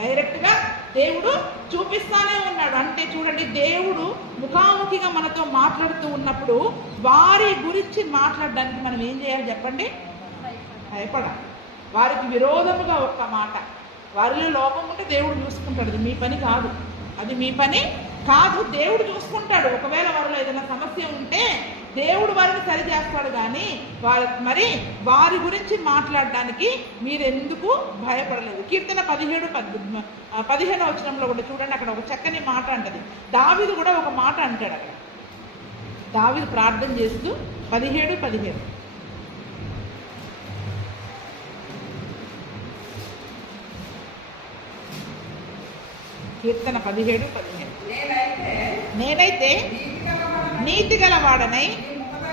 డైరెక్ట్గా దేవుడు చూపిస్తానే ఉన్నాడు. అంటే చూడండి, దేవుడు ముఖాముఖిగా మనతో మాట్లాడుతూ ఉన్నప్పుడు వారి గురించి మాట్లాడడానికి మనం ఏం చేయాలి చెప్పండి? భయపడాలి. వారికి విరోధముగా ఒక్క మాట, వారిలో లోపం ఉంటే దేవుడు చూసుకుంటాడు. అది మీ పని కాదు, అది మీ పని కాదు, దేవుడు చూసుకుంటాడు. ఒకవేళ వారిలో ఏదైనా సమస్య ఉంటే దేవుడు వారిని సరి చేస్తాడు. కానీ వారి గురించి మాట్లాడడానికి మీరెందుకు భయపడలేదు? కీర్తన 17:15 వచనంలో కూడా చూడండి, అక్కడ ఒక చక్కని మాట అంటది. దావీదు కూడా ఒక మాట అంటాడు అక్కడ. దావీదు ప్రార్థన చేస్తూ 17:15 కీర్తన 17:15 నేనైతే నీతి గలవాడనై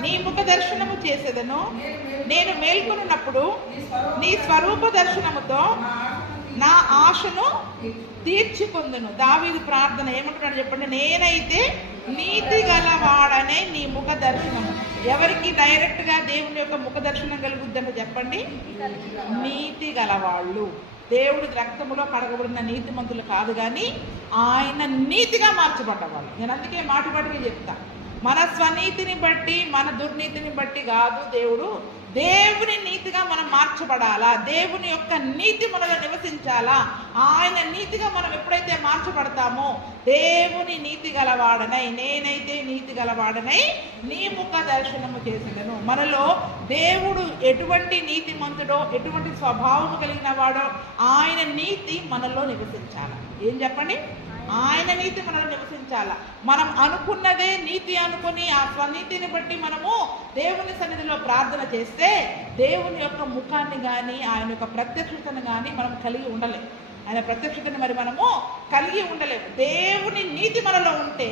నీ ముఖ దర్శనము చేసేదను, నేను మేల్కొనున్నప్పుడు నీ స్వరూప దర్శనముతో నా ఆశను తీర్చికొందును. దావీదు ప్రార్థన ఏమంటున్నాడు చెప్పండి? నేనైతే నీతి గలవాడనే నీ ముఖ దర్శనము. ఎవరికి డైరెక్ట్గా దేవుని యొక్క ముఖ దర్శనం కలుగుద్దంటే చెప్పండి? నీతి గలవాళ్ళు. దేవుడి రక్తములో కడగబడిన నీతిమంతులు కాదు, కానీ ఆయన నీతిగా మార్చబడ్డవాళ్ళు. నేను అందుకే మాటికి చెప్తా, మన స్వనీతిని బట్టి మన దుర్నీతిని బట్టి కాదు, దేవుని నీతిగా మనం మార్చబడాలా, దేవుని యొక్క నీతి మనలో నివసించాలా. ఆయన నీతిగా మనం ఎప్పుడైతే మార్చబడతామో, దేవుని నీతి గలవాడనై నేనైతే నీతి గలవాడనై నీ ముఖ దర్శనము చేసేదను. మనలో దేవుడు ఎటువంటి నీతిమంతుడో, ఎటువంటి స్వభావము కలిగిన వాడో ఆయన నీతి మనలో నివసించాలా. ఏం చెప్పండి? ఆయన నీతి మనలో నివసించాలా. మనం అనుకున్నదే నీతి అనుకుని ఆ స్వనీతిని బట్టి మనము దేవుని సన్నిధిలో ప్రార్థన చేస్తే దేవుని యొక్క ముఖాన్ని కానీ ఆయన యొక్క ప్రత్యక్షతను కానీ మనం కలిగి ఉండలేము. ఆయన ప్రత్యక్షతని మనము కలిగి ఉండలేము. దేవుని నీతి మనలో ఉంటే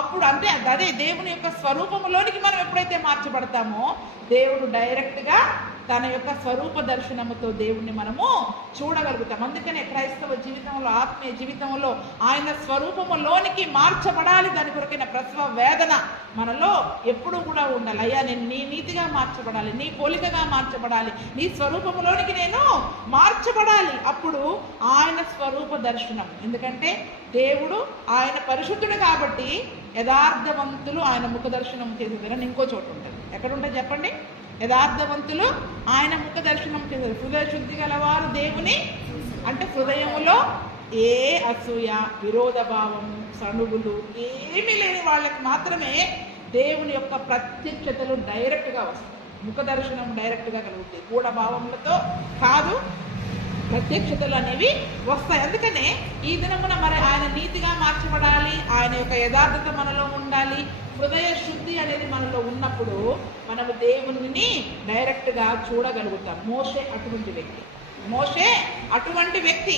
అప్పుడు అదే దేవుని యొక్క స్వరూపంలోనికి మనం ఎప్పుడైతే మార్చబడతామో దేవుడు డైరెక్ట్గా తన యొక్క స్వరూప దర్శనముతో దేవుణ్ణి మనము చూడగలుగుతాం. అందుకనే క్రైస్తవ జీవితంలో, ఆత్మీయ జీవితంలో ఆయన స్వరూపములోనికి మార్చబడాలి. దాని కొరకైన ప్రసవ వేదన మనలో ఎప్పుడు కూడా ఉండాలి. అయ్యా, నేను నీ నీతిగా మార్చబడాలి, నీ పోలికగా మార్చబడాలి, నీ స్వరూపములోనికి నేను మార్చబడాలి. అప్పుడు ఆయన స్వరూప దర్శనం. ఎందుకంటే దేవుడు ఆయన పరిశుద్ధుడు కాబట్టి యథార్థవంతులు ఆయన ముఖ దర్శనం చేసేదని ఇంకో చోటు ఉంటుంది. ఎక్కడ ఉంటుంది చెప్పండి? యథార్థవంతులు ఆయన ముఖ దర్శనం చేశారు. హృదయ శుద్ధి గలవారు దేవుని, అంటే హృదయములో ఏ అసూయ, విరోధ భావం, సణుగులు ఏమీ లేని వాళ్ళకి మాత్రమే దేవుని యొక్క ప్రత్యక్షతలు డైరెక్ట్గా వస్తాయి. ముఖ దర్శనం డైరెక్ట్గా కలుగుతాయి. గూఢ భావములతో కాదు, ప్రత్యక్షతలు అనేవి వస్తాయి. అందుకనే ఈ దినమున ఆయన నీతిగా మార్చబడాలి, ఆయన యొక్క యథార్థత మనలో ఉండాలి, హృదయ శుద్ధి అనేది మనలో ఉన్నప్పుడు మనము దేవుని డైరెక్ట్గా చూడగలుగుతాం. మోషే అటువంటి వ్యక్తి.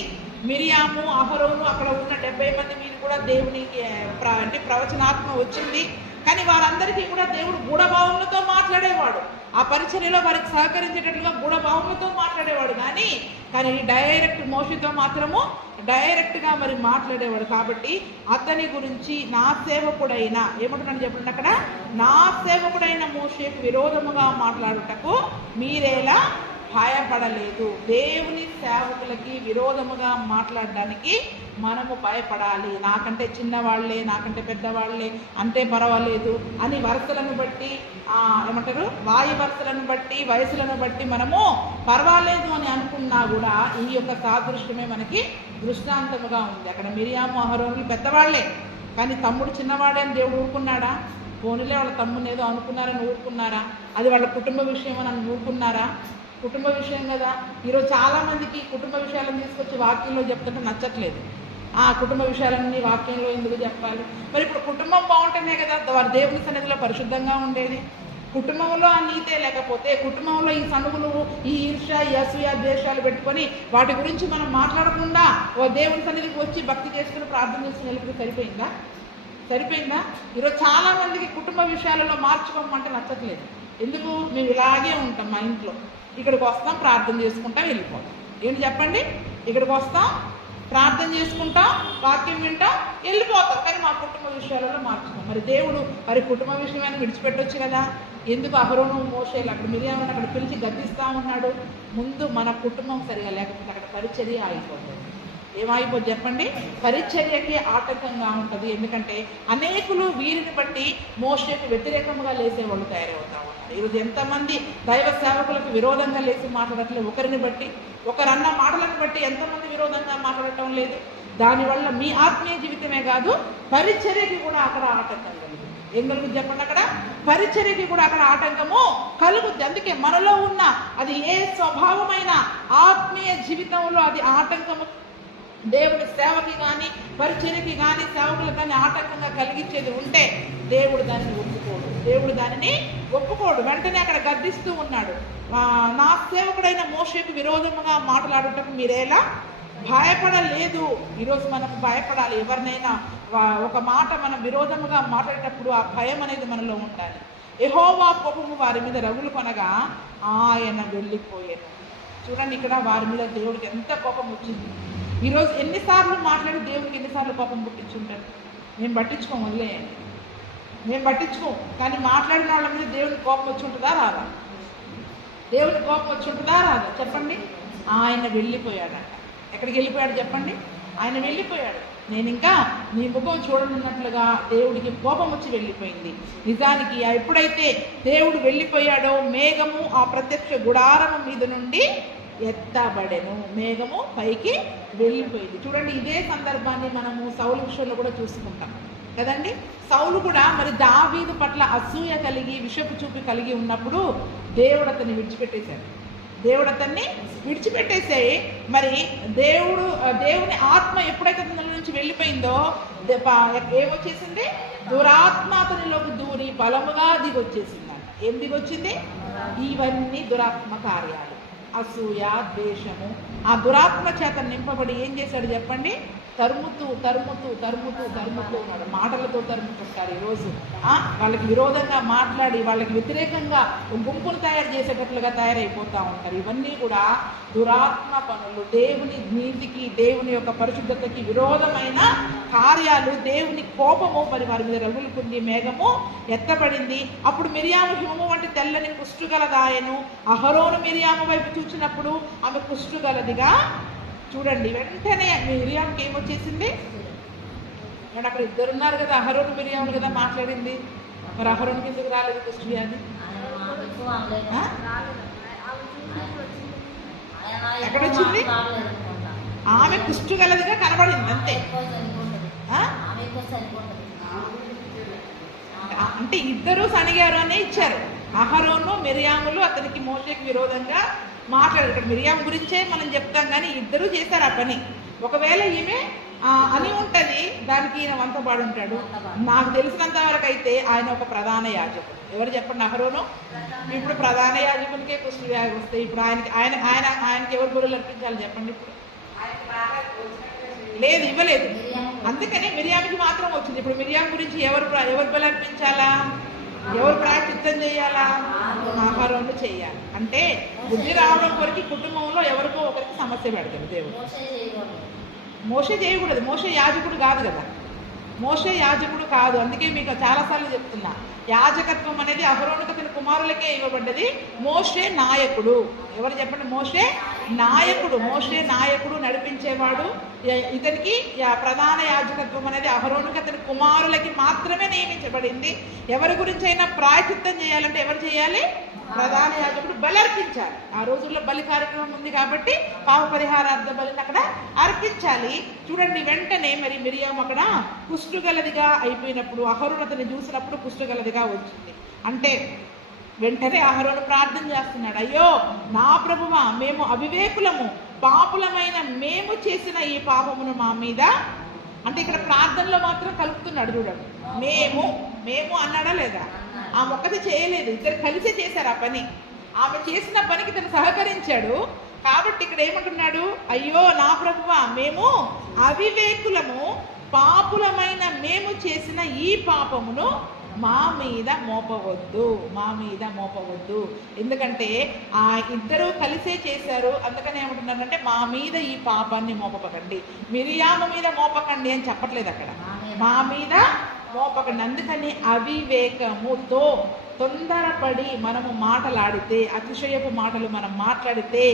మిరియాము, అహరోను, అక్కడ ఉన్న 70 మంది మీరు కూడా దేవునికి అంటే ప్రవచనాత్మ వచ్చింది. కానీ వారందరికీ కూడా దేవుడు గూఢభావములతో మాట్లాడేవాడు. ఆ పరిచర్యలో వారికి సహకరించేటట్లుగా గూఢభావములతో మాట్లాడేవాడు. కానీ కానీ డైరెక్ట్ మోషేతో మాత్రము డైరెక్ట్గా మరి మాట్లాడేవాడు. కాబట్టి అతని గురించి నా సేవకుడైన ఏమంటున్నాడు చెప్పండి అక్కడ, నా సేవకుడైన మోషేకు విరోధముగా మాట్లాడుటకు మీరేలా భయపడలేదు. దేవుని సేవకులకి విరోధముగా మాట్లాడడానికి మనము భయపడాలి. నాకంటే చిన్నవాళ్లే, నాకంటే పెద్దవాళ్లే అంటే పర్వాలేదు అని వరుసలను బట్టి ఏమంటారు, వాయు వరుసలను బట్టి వయసులను బట్టి మనము పర్వాలేదు అని అనుకున్నా కూడా ఈ యొక్క సాదృశ్యమే మనకి దృష్టాంతముగా ఉంది. అక్కడ మిరియాము అహరోనులు పెద్దవాళ్లే, కానీ తమ్ముడు చిన్నవాడే అని దేవుడు ఊరుకున్నాడా? పోనీలే వాళ్ళ తమ్ముని ఏదో అనుకున్నారని ఊరుకున్నారా? అది వాళ్ళ కుటుంబ విషయం అని ఊరుకున్నారా? కుటుంబ విషయం కదా. ఈరోజు చాలామందికి కుటుంబ విషయాలను తీసుకొచ్చి వాక్యంలో చెప్తుంటే నచ్చట్లేదు. ఆ కుటుంబ విషయాలన్నీ వాక్యంలో ఎందుకు చెప్పాలి? మరి ఇప్పుడు కుటుంబం బాగుంటేనే కదా వారి దేవుని సన్నిధిలో పరిశుద్ధంగా ఉండేది. కుటుంబంలో ఆ నీతే లేకపోతే, కుటుంబంలో ఈ సనుగులు, ఈ ఈర్ష, ఈ అసూయ, ద్వేషాలు పెట్టుకొని వాటి గురించి మనం మాట్లాడకుండా ఓ దేవుని సన్నిధికి వచ్చి భక్తి చేసుకుని ప్రార్థన చేసుకుని వెళ్ళిపోతే సరిపోయిందా? ఈరోజు చాలా మందికి కుటుంబ విషయాలలో మార్చుకోమంటే నచ్చట్లేదు. ఎందుకు? మేము ఇలాగే ఉంటాం మా ఇంట్లో. ఇక్కడికి వస్తాం, ప్రార్థన చేసుకుంటాం, వెళ్ళిపోతాం. ఏంటి చెప్పండి? ఇక్కడికి వస్తాం, ప్రార్థన చేసుకుంటాం, వాక్యం వింటాం, వెళ్ళిపోతాం. కానీ మా కుటుంబ విషయాలలో మార్చుకోం. మరి దేవుడు మరి కుటుంబ విషయమైనా విడిచిపెట్టొచ్చు కదా. ఎందుకు అహరోను మోషేలు అక్కడ మిరియామని అక్కడ పిలిచి గద్దిస్తా ఉన్నాడు? ముందు మన కుటుంబం సరిగా లేకపోతే అక్కడ పరిచర్య ఆగిపోతుంది. ఏమైపోద్ది చెప్పండి? పరిచర్యకి ఆటంకంగా ఉంటుంది. ఎందుకంటే అనేకులు వీరిని బట్టి మోషేకు వ్యతిరేకంగా లేసేవాళ్ళు తయారవుతా ఉన్నారు. ఈరోజు ఎంతమంది దైవ సేవకులకు విరోధంగా లేచి మాట్లాడట్లేదు? ఒకరిని బట్టి, ఒకరన్న మాటలను బట్టి ఎంతమంది విరోధంగా మాట్లాడటం లేదు? దానివల్ల మీ ఆత్మీయ జీవితమే కాదు, పరిచర్యకి కూడా అక్కడ ఆటంకం కలుగుతుంది. ఏం కలుగుద్ది చెప్పండి? అక్కడ పరిచర్యకి కూడా అక్కడ ఆటంకము కలుగుద్ది. అందుకే మనలో ఉన్న అది ఏ స్వభావమైన ఆత్మీయ జీవితంలో అది ఆటంకము దేవుడి సేవకి కానీ పరిచర్యకి కానీ సేవకులకు కానీ ఆటంకంగా కలిగించేది ఉంటే దేవుడు దానిని ఒప్పుకోడు. వెంటనే అక్కడ గద్దిస్తూ ఉన్నాడు. నా సేవకుడైన మోషేకు విరోధముగా మాట్లాడుటకు మీరేలా భయపడలేదు. ఈరోజు మనకు భయపడాలి. ఎవరినైనా ఒక మాట మనం విరోధముగా మాట్లాడేటప్పుడు ఆ భయం అనేది మనలో ఉండాలి. యెహోవా కోపము వారి మీద రగులు కొనగా ఆయన వెళ్ళిపోయాను. చూడండి, ఇక్కడ వారి మీద దేవుడికి ఎంత కోపం వచ్చింది. ఈరోజు ఎన్నిసార్లు మాట్లాడి దేవుడికి ఎన్నిసార్లు కోపం పుట్టించుంటారు? మేము పట్టించుకోం. కానీ మాట్లాడిన వాళ్ళ మీద దేవుడికి కోపం వచ్చి ఉంటుందా రాదా? చెప్పండి. ఆయన వెళ్ళిపోయాడంట. ఎక్కడికి వెళ్ళిపోయాడు చెప్పండి? ఆయన వెళ్ళిపోయాడు. నేను ఇంకా నీ ముఖం చూడనున్నట్లుగా దేవుడికి కోపం వచ్చి వెళ్ళిపోయింది. నిజానికి ఎప్పుడైతే దేవుడు వెళ్ళిపోయాడో మేఘము ఆ ప్రత్యక్ష గుడారము మీద నుండి ఎత్తబడెను. మేఘము పైకి వెళ్ళిపోయింది. చూడండి, ఇదే సందర్భాన్ని మనము సౌలు విషయంలో కూడా చూసుకుంటాం కదండి. సౌలు కూడా మరి దావీదు పట్ల అసూయ కలిగి విషపు చూపు కలిగి ఉన్నప్పుడు దేవుడు అతన్ని విడిచిపెట్టేసే మరి దేవుని ఆత్మ ఎప్పుడైతే అతని నుంచి వెళ్ళిపోయిందో ఏమొచ్చేసింది? దురాత్మ అతనిలోకి దూరి బలముగా దిగొచ్చేసిందంట. ఏం దిగొచ్చింది? ఇవన్నీ దురాత్మ కార్యాలు, అసూయ, ద్వేషము. ఆ దురాత్మ చేత నింపబడి ఏం చేశాడు చెప్పండి? తరుముతూ ఉన్నాడు. మాటలతో తరుముతుంటారు ఈరోజు. వాళ్ళకి విరోధంగా మాట్లాడి వాళ్ళకి వ్యతిరేకంగా గుంపును తయారు చేసేటట్లుగా తయారైపోతూ ఉంటారు. ఇవన్నీ కూడా దురాత్మ పనులు, దేవుని నీతికి, దేవుని యొక్క పరిశుద్ధతకి విరోధమైన కార్యాలు. దేవుని కోపము మరి వారి మీద రగులుకుంది. మేఘము ఎత్తబడింది. అప్పుడు మిరియాము హిమము వంటి తెల్లని కుష్టు గలదాయను. అహరోను మిరియాము వైపు చూసినప్పుడు ఆమె కుష్టు గలదిగా. చూడండి, వెంటనే మిరియాముకి ఏమొచ్చేసింది? మరి అక్కడ ఇద్దరున్నారు కదా, అహరోను మిరియాము కదా మాట్లాడింది. మరి అహరోనుకి ఎందుకు రాలేదు కుష్టు వ్యాధి? ఎక్కడొచ్చింది? ఆమె కుష్టు గలదిగా కనబడింది అంతే. అంటే ఇద్దరు సనిగారు అనే ఇచ్చారు. అహరోను మిరియాములు అతనికి మోషేకి విరోధంగా మాట్లాడారు. ఇక్కడ మిరియాం గురించే మనం చెప్తాం, కానీ ఇద్దరు చేశారు ఆ పని. ఒకవేళ ఈమె అని ఉంటుంది, దానికి ఈయన వంతపాడు ఉంటాడు. నాకు తెలిసినంత వరకు అయితే ఆయన ఒక ప్రధాన యాజకుడు. ఎవరు చెప్పండి? అహరోను. ఇప్పుడు ప్రధాన యాజకునికే కుష్టు వ్యాధి వస్తాయి. ఇప్పుడు ఆయనకి ఎవరు బలులు అర్పించాలి చెప్పండి? ఇప్పుడు లేదు, ఇవ్వలేదు. అందుకని మిరియామికి మాత్రం వచ్చింది. ఇప్పుడు మిరియాం గురించి ఎవరు బలి అర్పించాలా? ఎవరు ప్రాయశ్చిత్తం చేయాలా? అహరోను చేయాలి. అంటే బుద్ధి రావడం కొరకు కుటుంబంలో ఎవరికో ఒకరికి సమస్య పెడతాడు దేవుడు. మోషే చేయకూడదు, మోషే యాజకుడు కాదు కదా, మోషే యాజకుడు కాదు. అందుకే మీకు చాలాసార్లు చెప్తున్నా, యాజకత్వం అనేది అహరోనుకు అతని కుమారులకే ఇవ్వబడ్డది. మోషే నాయకుడు. ఎవరు చెప్పండి? మోషే నాయకుడు. మోషే నాయకుడు, నడిపించేవాడు. ఇతనికి ప్రధాన యాజకత్వం అనేది అహరోనుకు అతని కుమారులకి మాత్రమే నియమించబడింది. ఎవరి గురించి అయినా ప్రాయచిత్తం చేయాలంటే ఎవరు చేయాలి? ప్రధాన యాజకుడు బలి అర్పించాలి. ఆ రోజుల్లో బలి కార్యక్రమం ఉంది కాబట్టి పాప పరిహారార్థ బలిని అక్కడ అర్పించాలి. చూడండి, వెంటనే మరి మిరియాము అక్కడ కుష్ఠుగలదిగా అయిపోయినప్పుడు అహరోను అతన్ని చూసినప్పుడు కుష్ఠుగలదిగా వచ్చింది. అంటే వెంటనే అహరోను ప్రార్థన చేస్తున్నాడు, అయ్యో నా ప్రభువా, మేము అవివేకులము, పాపులమైన మేము చేసిన ఈ పాపమును మా మీద. అంటే ఇక్కడ ప్రార్థనలో మాత్రం కలుపుతున్నాడు. చూడండి, మేము అన్నాడా లేదా? ఆమె ఒక్కటి చేయలేదు, ఇద్దరు కలిసే చేశారు ఆ పని. ఆమె చేసిన పనికి తను సహకరించాడు. కాబట్టి ఇక్కడ ఏమంటున్నాడు? అయ్యో నా ప్రభువా, మేము అవివేకులము, పాపులమైన మేము చేసిన ఈ పాపమును మా మీద మోపవద్దు, మా మీద మోపవద్దు. ఎందుకంటే ఆ ఇద్దరు కలిసే చేశారు. అందుకని ఏమంటున్నారంటే మా మీద ఈ పాపాన్ని మోపకండి, మిరియాము మీద మోపకండి అని చెప్పట్లేదు అక్కడ, మా మీద మోపకండి. అందుకని అవివేకముతో తొందరపడి మనము మాటలాడితే, అతిశయపు మాటలు మనం మాట్లాడితే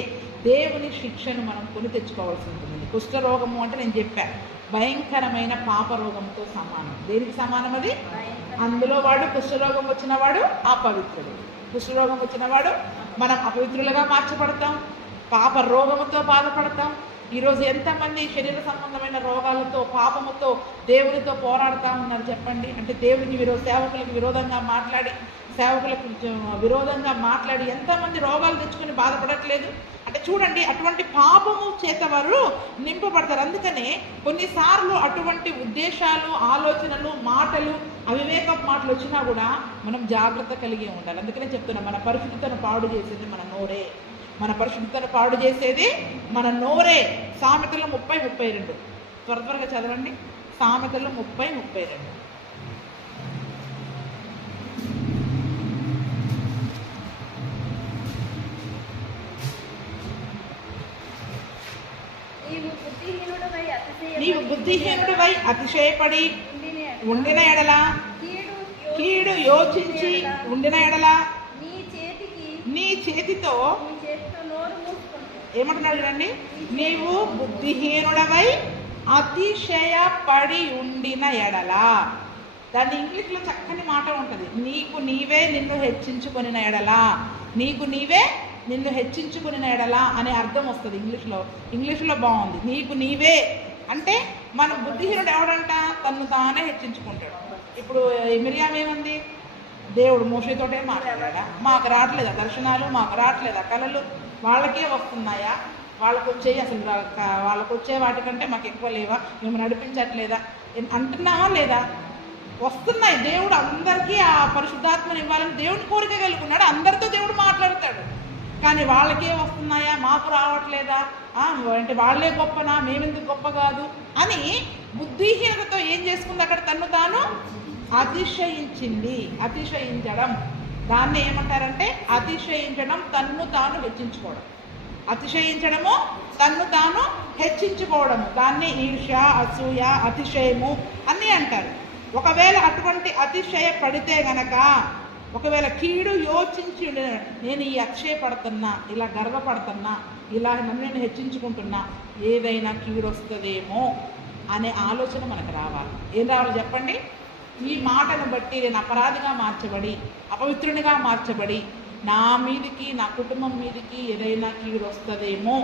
దేవుని శిక్షను మనం కొని తెచ్చుకోవాల్సి ఉంటుంది. కుష్ఠరోగము అంటే నేను చెప్పాను, భయంకరమైన పాపరోగంతో సమానం. దేనికి సమానం అది? అందులో వాడు కుష్ఠరోగం వచ్చిన వాడు అపవిత్రుడు. కుష్ఠరోగం వచ్చిన వాడు మనం అపవిత్రులుగా మార్చబడతాం, పాప రోగముతో బాధపడతాం. ఈరోజు ఎంతమంది శరీర సంబంధమైన రోగాలతో, పాపముతో దేవునితో పోరాడుతూ ఉన్నారు చెప్పండి. అంటే దేవునికి సేవకులకు విరోధంగా మాట్లాడి, సేవకులకు విరోధంగా మాట్లాడి ఎంతమంది రోగాలు తెచ్చుకొని బాధపడట్లేదు. అంటే చూడండి, అటువంటి పాపము చేత వారు నింపబడతారు. అందుకనే కొన్నిసార్లు అటువంటి ఉద్దేశాలు, ఆలోచనలు, మాటలు, అవివేక మాటలు వచ్చినా కూడా మనం జాగ్రత్త కలిగి ఉండాలి. అందుకనే చెప్తున్నాం, మన పరిశుద్ధతను పాడు చేసేది మన నోరే. మన పరిశుద్ధతను పాడు చేసేది మన నోరే. సామెతలు 30:32 త్వరగా చదవండి. సామెతలు 30:32. నీవు బుద్ధిహీనుడివై అతిశయపడి ఉండిన ఎడల, కీడు యోచించి ఉండిన ఎడల నీ చేతితో ఏమంటున్నాడు చూడండి, నీవు బుద్ధిహీనుడవై అతిశయపడి ఉండిన ఎడల. దాన్ని ఇంగ్లీష్లో చక్కని మాట ఉంటుంది, నీకు నీవే నిన్ను హెచ్చించుకొనిన ఎడల. నీకు నీవే నిన్ను హెచ్చించుకుని ఎడలా అనే అర్థం వస్తుంది ఇంగ్లీష్లో బాగుంది. నీకు నీవే అంటే మన బుద్ధిహీనుడు ఎవడంట? తను తానే హెచ్చించుకుంటాడు. ఇప్పుడు మిరియాం ఏమంది? దేవుడు మోషేతోటే మాట్లాడా? మాకు రావట్లేదా దర్శనాలు? మాకు రావట్లేదా కళలు? వాళ్ళకే వస్తున్నాయా? వాళ్ళకు వచ్చేవి అసలు వాళ్ళకు వచ్చే వాటికంటే మాకు ఎక్కువ లేవా? మేము నడిపించట్లేదా అంటున్నావా లేదా? వస్తున్నాయి. దేవుడు అందరికీ ఆ పరిశుద్ధాత్మను ఇవ్వాలని దేవుని కోరిక కలుగున్నాడు. అందరితో దేవుడు మాట్లాడతాడు. కానీ వాళ్ళకే వస్తున్నాయా, మాకు రావట్లేదా? అంటే వాళ్ళే గొప్పనా, మేమెందుకు గొప్ప కాదు అని బుద్ధిహీనతతో ఏం చేసుకుంది? అక్కడ తన్ను తాను అతిశయించింది. అతిశయించడం దాన్ని ఏమంటారంటే అతిశయించడం, తన్ను తాను హెచ్చించుకోవడం. అతిశయించడము, తన్ను తాను హెచ్చించుకోవడము, దాన్ని ఈర్ష్య, అసూయ, అతిశయము అన్నీ అంటారు. ఒకవేళ అటువంటి అతిశయ పడితే గనక, ఒకవేళ కీడు యోచించి నేను ఈ అతిశయపడుతున్నా, ఇలా గర్వపడుతున్నా, ఇలా నన్ను నేను హెచ్చించుకుంటున్నా, ఏదైనా కీడు వస్తుందేమో అనే ఆలోచన మనకు రావాలి. ఏం రావాలి చెప్పండి? ఈ మాటను బట్టి నేను అపరాధిగా మార్చబడి, అపవిత్రునిగా మార్చబడి, నా మీదికి, నా కుటుంబం మీదికి ఏదైనా కీడు వస్తుందేమో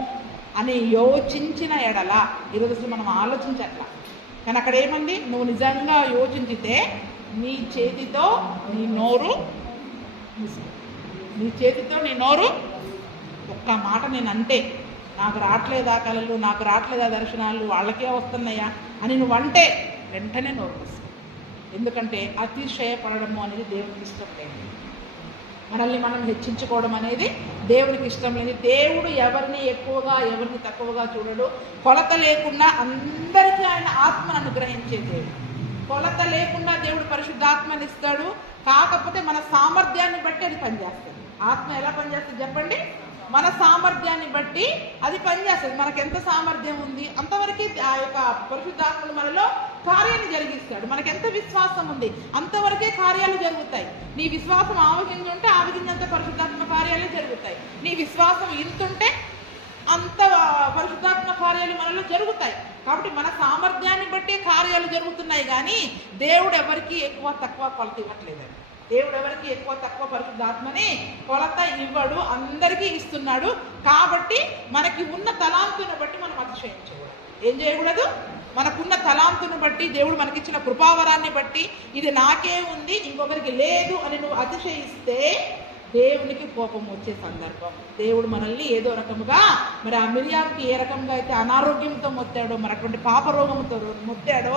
అని యోచించిన ఎడల. ఈరోజు అసలు మనం ఆలోచించట్లా, కానీ అక్కడ ఏమంది? నువ్వు నిజంగా యోచించితే నీ చేతితో నీ నోరు, నీ చేతితో నీ నోరు, ఒక్క మాట నేను అంటే, నాకు రావట్లేదా కళలు, నాకు రావట్లేదా దర్శనాలు, వాళ్ళకే వస్తున్నాయా అని నువ్వు అంటే వెంటనే నోరు వస్తుంది. ఎందుకంటే అతిశయపడము అనేది దేవునికి ఇష్టం లేదు. మనల్ని మనం హెచ్చించుకోవడం అనేది దేవునికి ఇష్టం లేదు. దేవుడు ఎవరిని ఎక్కువగా ఎవరిని తక్కువగా చూడడు. కొలత లేకుండా అందరికీ ఆయన ఆత్మను అనుగ్రహించే దేవుడు. కొలత లేకుండా దేవుడు పరిశుద్ధాత్మని ఇస్తాడు. కాకపోతే మన సామర్థ్యాన్ని బట్టి అది పనిచేస్తుంది. ఆత్మ ఎలా పనిచేస్తుంది చెప్పండి? మన సామర్థ్యాన్ని బట్టి అది పనిచేస్తుంది. మనకు ఎంత సామర్థ్యం ఉంది అంతవరకే ఆ యొక్క పరిశుద్ధాత్ముడు మనలో కార్యాన్ని జరిగిస్తాడు. మనకి ఎంత విశ్వాసం ఉంది అంతవరకే కార్యాలు జరుగుతాయి. నీ విశ్వాసం ఆవగించి ఉంటే ఆవగించినంత పరిశుద్ధాత్మ కార్యాలే జరుగుతాయి. నీ విశ్వాసం ఇంతుంటే అంత పరిశుద్ధాత్మ కార్యాలు మనలో జరుగుతాయి. కాబట్టి మన సామర్థ్యాన్ని బట్టే కార్యాలు జరుగుతున్నాయి, కానీ దేవుడు ఎవరికి ఎక్కువ తక్కువ కొలత ఇవ్వట్లేదండి. దేవుడు ఎవరికి ఎక్కువ తక్కువ పరిశుద్ధాత్మని కొలత ఇవ్వడు, అందరికీ ఇస్తున్నాడు. కాబట్టి మనకి ఉన్న తలాంతును బట్టి మనం అతిశయించకూడదు. ఏం చేయకూడదు? మనకున్న తలాంతును బట్టి, దేవుడు మనకిచ్చిన కృపావరాన్ని బట్టి ఇది నాకే ఉంది ఇంకొకరికి లేదు అని నువ్వు అతిశయిస్తే దేవునికి కోపం వచ్చే సందర్భం. దేవుడు మనల్ని ఏదో రకముగా, మరి ఆ మిరియాకి ఏ రకంగా అయితే అనారోగ్యంతో మొత్తాడో, మరి అటువంటి పాపరోగంతో మొత్తాడో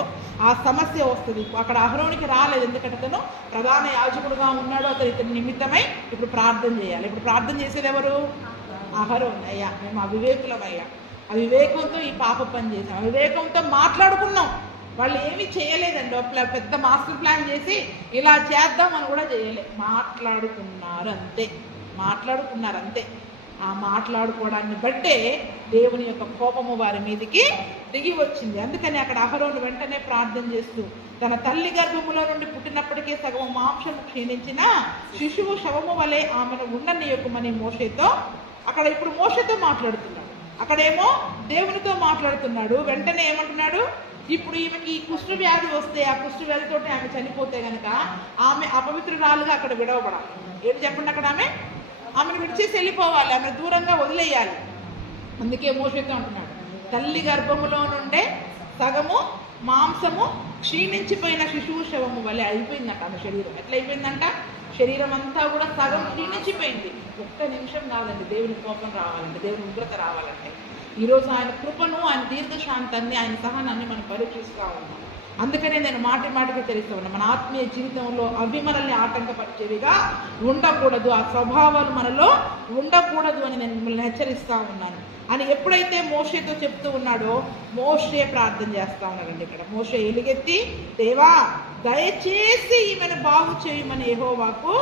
ఆ సమస్య వస్తుంది. అక్కడ అహరోనికి రాలేదు, ఎందుకంటే అతను ప్రధాన యాజకుడుగా ఉన్నాడు. అతను ఇతని నిమిత్తమై ఇప్పుడు ప్రార్థన చేయాలి. ఇప్పుడు ప్రార్థన చేసేది ఎవరు? అహరోన్. అయ్యా మేము అవివేకులమయ్యా, అవివేకంతో ఈ పాప పని చేసాం, అవివేకంతో మాట్లాడుకున్నాం. వాళ్ళు ఏమీ చేయలేదండి, పెద్ద మాస్టర్ ప్లాన్ చేసి ఇలా చేద్దాం అని కూడా చేయలే. మాట్లాడుకున్నారు అంతే. ఆ మాట్లాడుకోవడాన్ని బట్టే దేవుని యొక్క కోపము వారి మీదకి దిగి వచ్చింది. అందుకని అక్కడ అహరోను వెంటనే ప్రార్థన చేస్తూ, తన తల్లి గర్భములో నుండి పుట్టినప్పటికీ సగం మాంసము క్షీణించిన శిశువు శవము వలె ఆమెను ఉండనీయకుమని మోషేతో, అక్కడ ఇప్పుడు మోషేతో మాట్లాడుతున్నాడు, అక్కడేమో దేవునితో మాట్లాడుతున్నాడు. వెంటనే ఏమంటున్నాడు? ఇప్పుడు ఈమెకి కుష్ఠ వ్యాధి వస్తే, ఆ కుష్ఠ వ్యాధితో ఆమె చనిపోతే కనుక ఆమె అపవిత్రురాలుగా అక్కడ విడవబడాలి. ఏంటి చెప్పండి? అక్కడ ఆమెను విడిచేసి వెళ్ళిపోవాలి, ఆమెను దూరంగా వదిలేయాలి. అందుకే మోషేతో అంటున్నాడు, తల్లి గర్భములో నుండే సగము మాంసము క్షీణించిపోయిన శిశువు శవము వలె అయిపోయిందంట ఆమె శరీరం. ఎట్లా అయిపోయిందంట? శరీరం అంతా కూడా సగం క్షీణించిపోయింది. ఒక్క నిమిషం కాదండి దేవుని కోపం రావాలంటే, దేవుని ఉగ్రత రావాలంటే. ఈరోజు ఆయన కృపను, ఆయన దీర్ఘశాంతాన్ని, ఆయన సహనాన్ని మనం పరీక్షిస్తూ ఉన్నాం. అందుకనే నేను మాటికి తెలుస్తూ ఉన్నాను, మన ఆత్మీయ జీవితంలో అవి మనల్ని ఆటంకపరిచేవిగా ఉండకూడదు, ఆ స్వభావాలు మనలో ఉండకూడదు అని నేను మిమ్మల్ని హెచ్చరిస్తూ ఉన్నాను అని ఎప్పుడైతే మోషేతో చెప్తూ ఉన్నాడో, మోషే ప్రార్థన చేస్తూ ఉన్నాడండి. ఇక్కడ మోషే ఎలుగెత్తి, దేవా దయచేసి ఈమెను బాగు చేయమని యెహోవాకు.